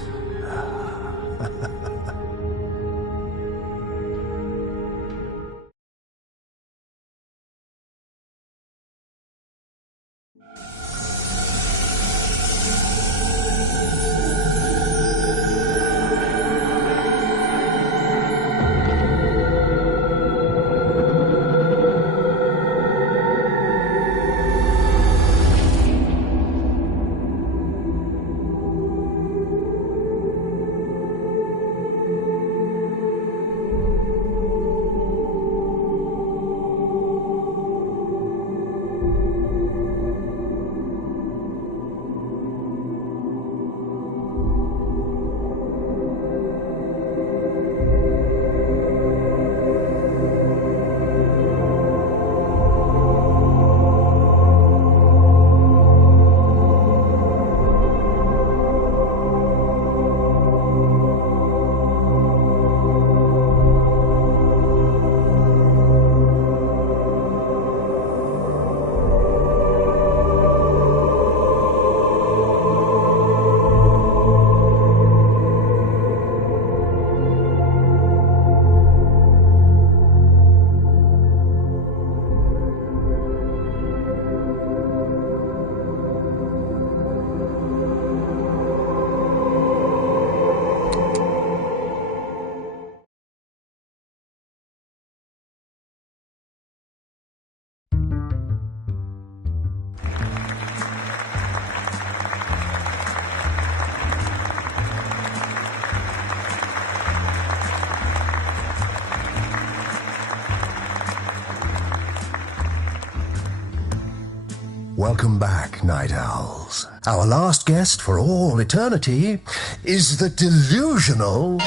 Welcome back, Night Owls. Our last guest for all eternity is the delusional,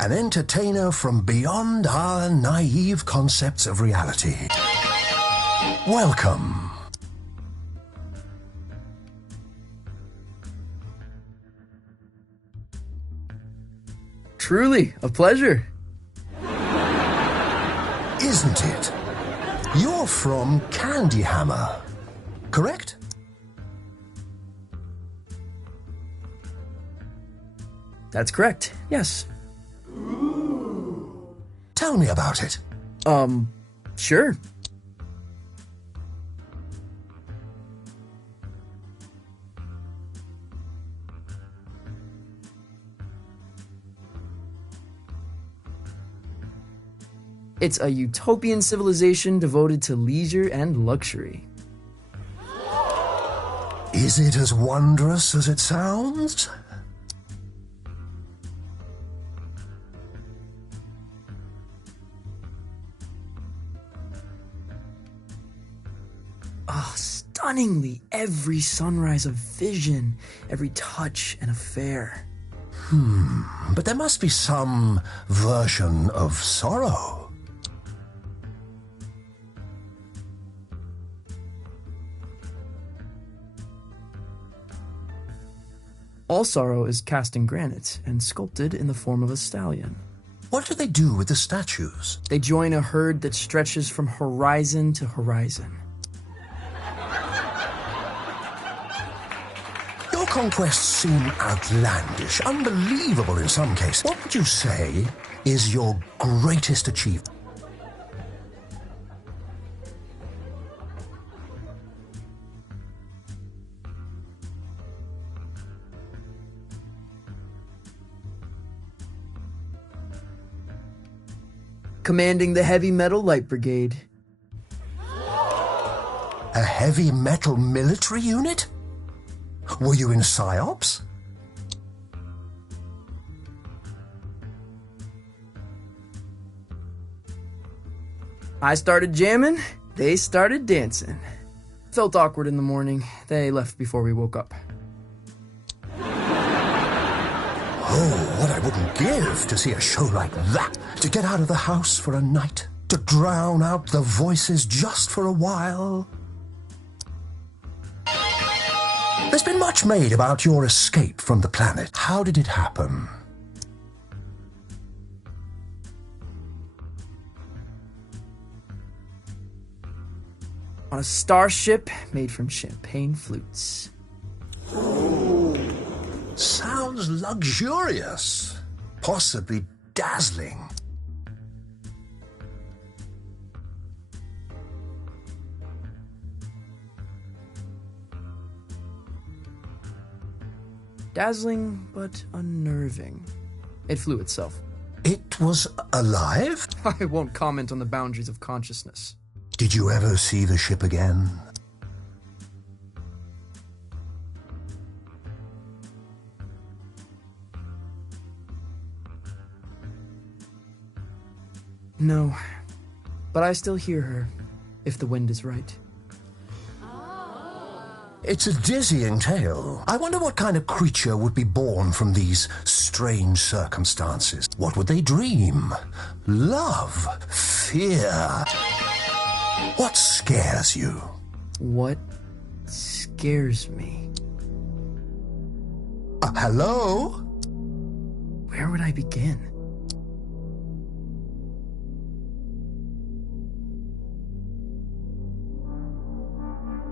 an entertainer from beyond our naive concepts of reality. Welcome. Truly, a pleasure. Isn't it? You're from Candyhammer, correct? That's correct, yes. Tell tell me about it? Sure. It's a utopian civilization devoted to leisure and luxury. Is it as wondrous as it sounds? Oh, stunningly, every sunrise a vision, every touch an affair. But there must be some version of sorrow. All sorrow is cast in granite and sculpted in the form of a stallion. What do they do with the statues? They join a herd that stretches from horizon to horizon. Your conquests seem outlandish, unbelievable in some cases. What would you say is your greatest achievement? Commanding the Heavy Metal Light Brigade. A heavy metal military unit? Were you in PSYOPs? I started jamming, they started dancing. Felt awkward in the morning. They left before we woke up. Oh, what I wouldn't give to see a show like that. To get out of the house for a night. To drown out the voices just for a while. There's been much made about your escape from the planet. How did it happen? On a starship made from champagne flutes. Sounds luxurious. Possibly dazzling. Dazzling, but unnerving. It flew itself. It was alive? I won't comment on the boundaries of consciousness. Did you ever see the ship again? No, but I still hear her, if the wind is right. It's a dizzying tale. I wonder what kind of creature would be born from these strange circumstances. What would they dream? Love? Fear? What scares you? What scares me? Hello? Where would I begin?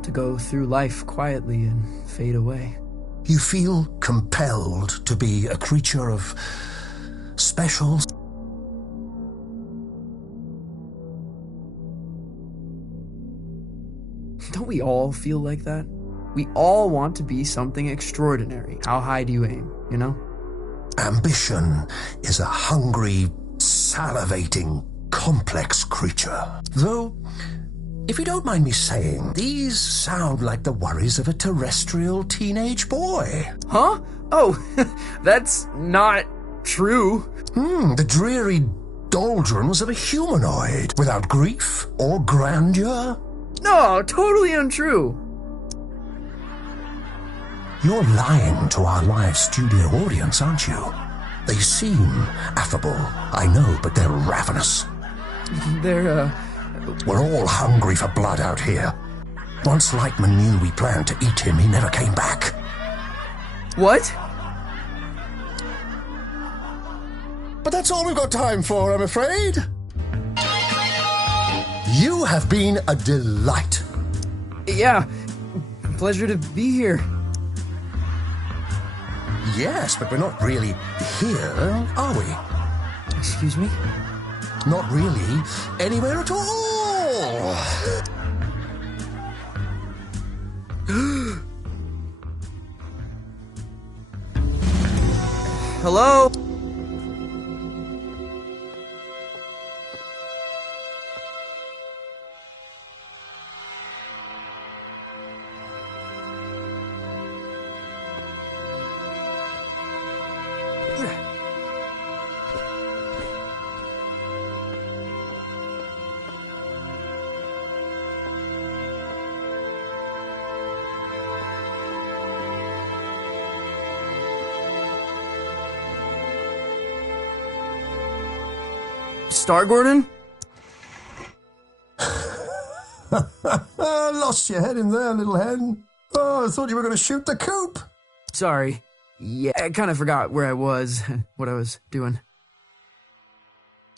To go through life quietly and fade away. You feel compelled to be a creature of special... Don't we all feel like that? We all want to be something extraordinary. How high do you aim, you know? Ambition is a hungry, salivating, complex creature. Though, if you don't mind me saying, these sound like the worries of a terrestrial teenage boy. Huh? Oh, that's not true. The dreary doldrums of a humanoid, without grief or grandeur. No, totally untrue. You're lying to our live studio audience, aren't you? They seem affable, I know, but they're ravenous. They're, We're all hungry for blood out here. Once Lightman knew we planned to eat him, he never came back. What? But that's all we've got time for, I'm afraid. You have been a delight. Yeah, pleasure to be here. Yes, but we're not really here, are we? Excuse me? Not really. Anywhere at all. Hello? Star Gordon? Lost your head in there, little hen. Oh, I thought you were going to shoot the coop. Sorry. Yeah, I kind of forgot where I was, what I was doing.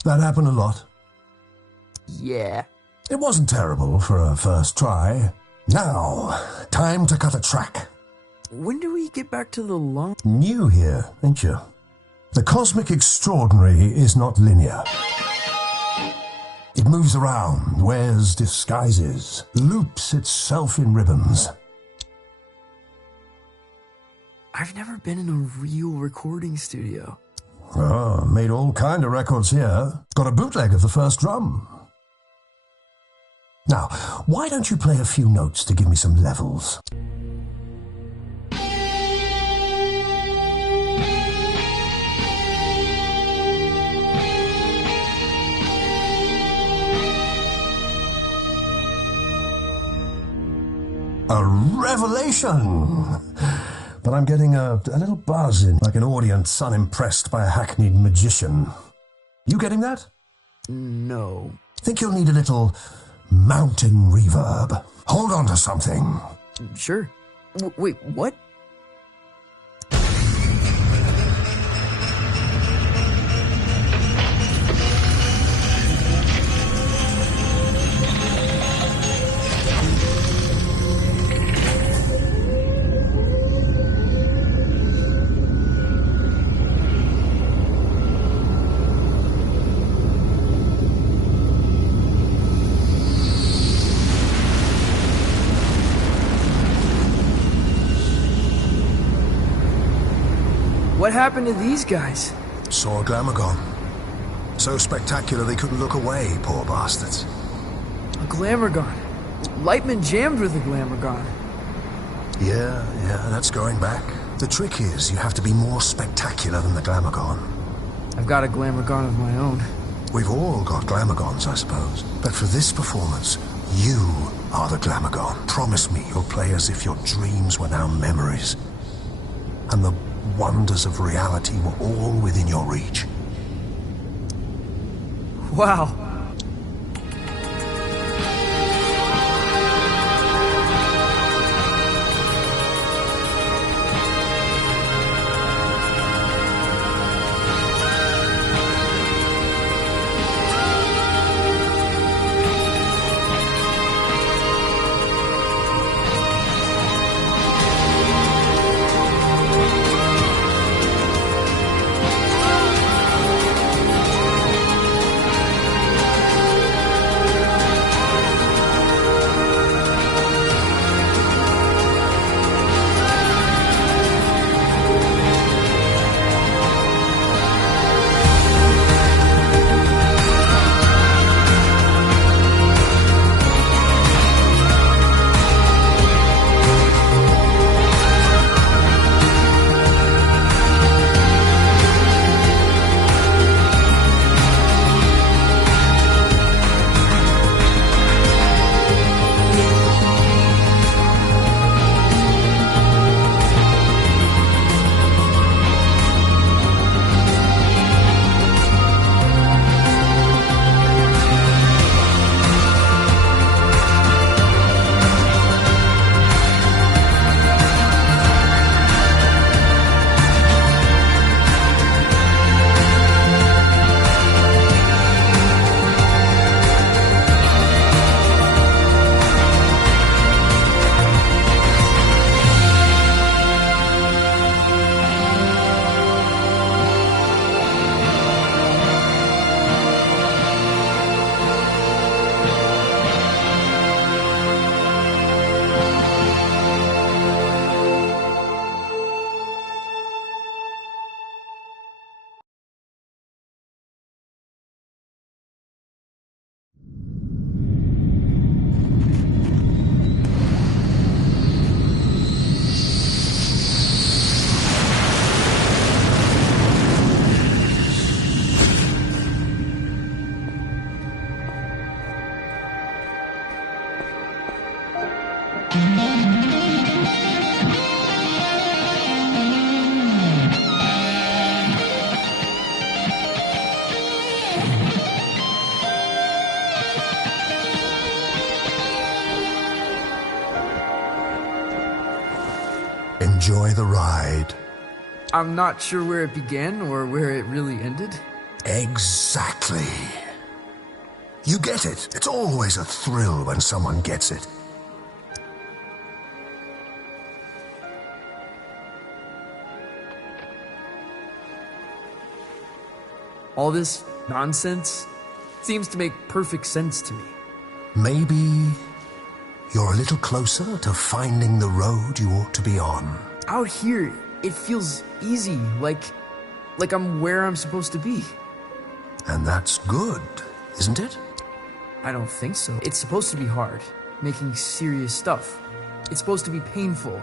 That happened a lot. Yeah. It wasn't terrible for a first try. Now, time to cut a track. When do we get back to the long... New here, ain't you? The cosmic extraordinary is not linear. It moves around, wears disguises, loops itself in ribbons. I've never been in a real recording studio. Oh, made all kind of records here. Got a bootleg of the first drum. Now, why don't you play a few notes to give me some levels? A revelation! But I'm getting a little buzz in, like an audience unimpressed by a hackneyed magician. You getting that? No. Think you'll need a little mountain reverb. Hold on to something. Sure. Wait, what? What happened to these guys? Saw a Glamogon. So spectacular they couldn't look away, poor bastards. A Glamogon. Lightman jammed with a Glamogon. Yeah, that's going back. The trick is you have to be more spectacular than the Glamogon. I've got a Glamogon of my own. We've all got Glamagons, I suppose. But for this performance, you are the Glamogon. Promise me you'll play as if your dreams were now memories. And the wonders of reality were all within your reach. Wow. enjoy the ride. I'm not sure where it began or where it really ended. Exactly. You get it. It's always a thrill when someone gets it. All this nonsense seems to make perfect sense to me. Maybe you're a little closer to finding the road you ought to be on. Out here, it feels easy, like I'm where I'm supposed to be. And that's good, isn't it? I don't think so. It's supposed to be hard, making serious stuff. It's supposed to be painful.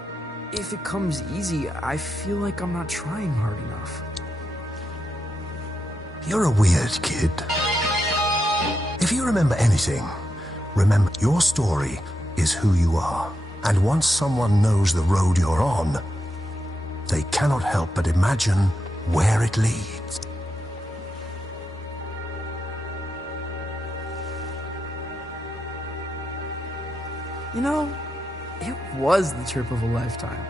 If it comes easy, I feel like I'm not trying hard enough. You're a weird kid. If you remember anything, remember your story is who you are. And once someone knows the road you're on, they cannot help but imagine where it leads. You know, it was the trip of a lifetime.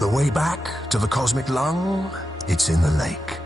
The way back to the cosmic lung, it's in the lake.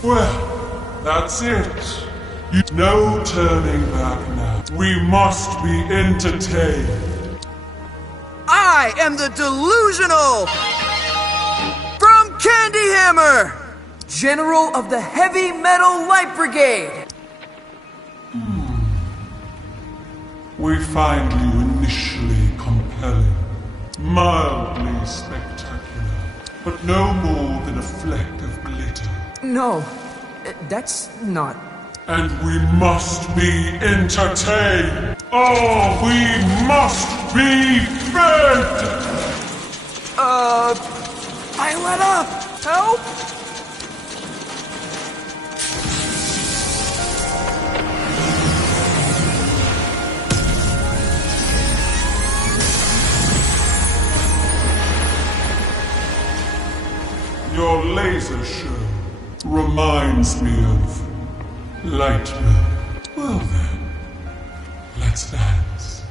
Well, that's it. No turning back now. We must be entertained. I am the delusional from Candy Hammer, General of the Heavy Metal Light Brigade. We find you initially compelling, mildly spectacular, but no more than a fleck of glitter. No, that's not. And we must be entertained. Oh, we must be fed! I let up! Help! Your laser show reminds me of Lightman. Well then, let's dance.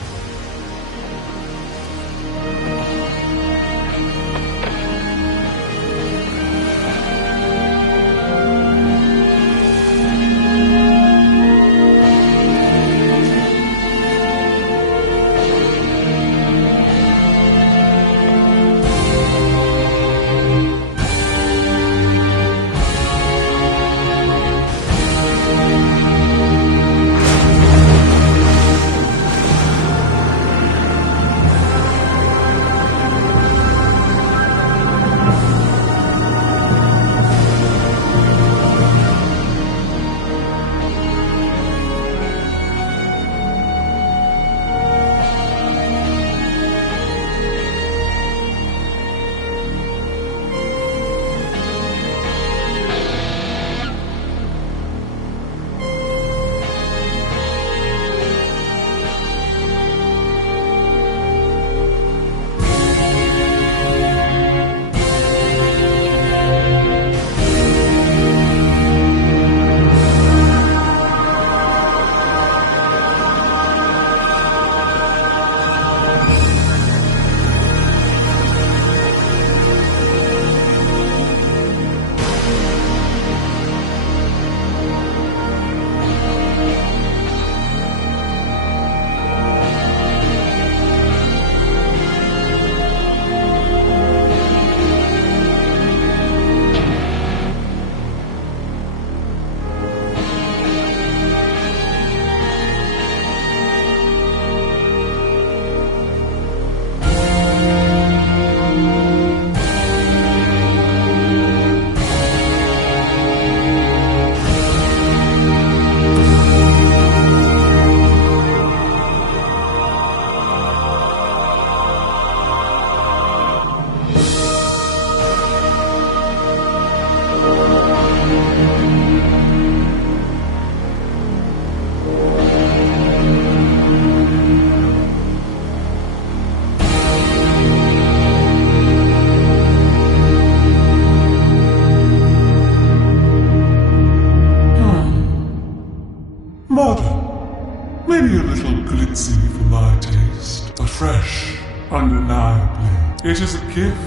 Undeniably, it is a gift,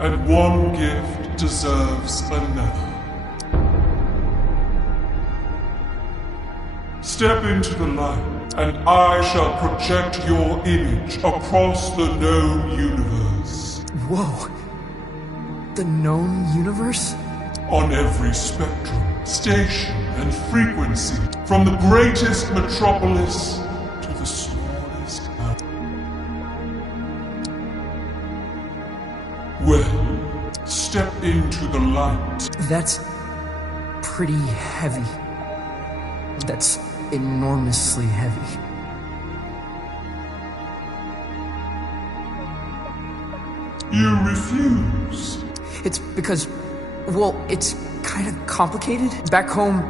and one gift deserves another. Step into the light, and I shall project your image across the known universe. Whoa. The known universe? On every spectrum, station, and frequency, from the greatest metropolis to the smallest town. Well, step into the light. That's pretty heavy. That's enormously heavy. You refuse. It's because, well, it's kind of complicated. Back home,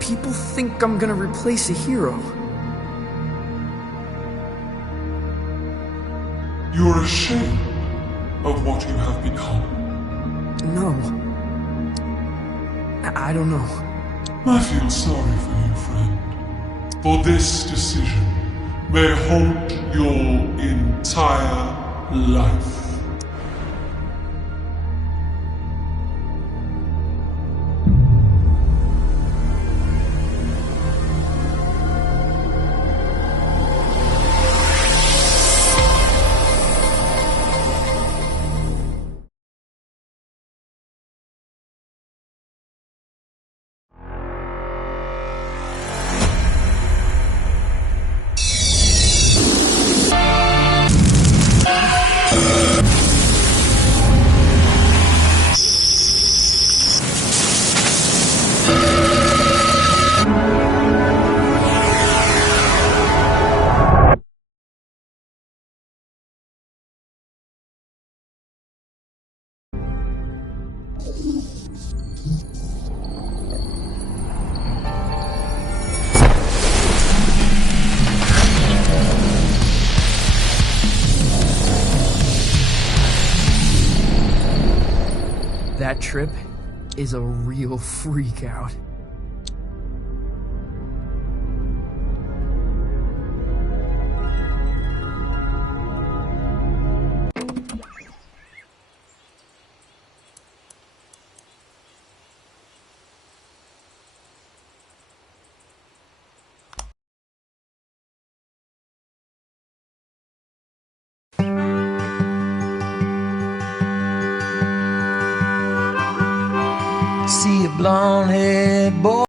people think I'm gonna replace a hero. You're ashamed of what you have become. No. I don't know. I feel sorry for you, friend. For this decision may haunt your entire life. That trip is a real freak out. See a blonde-haired boy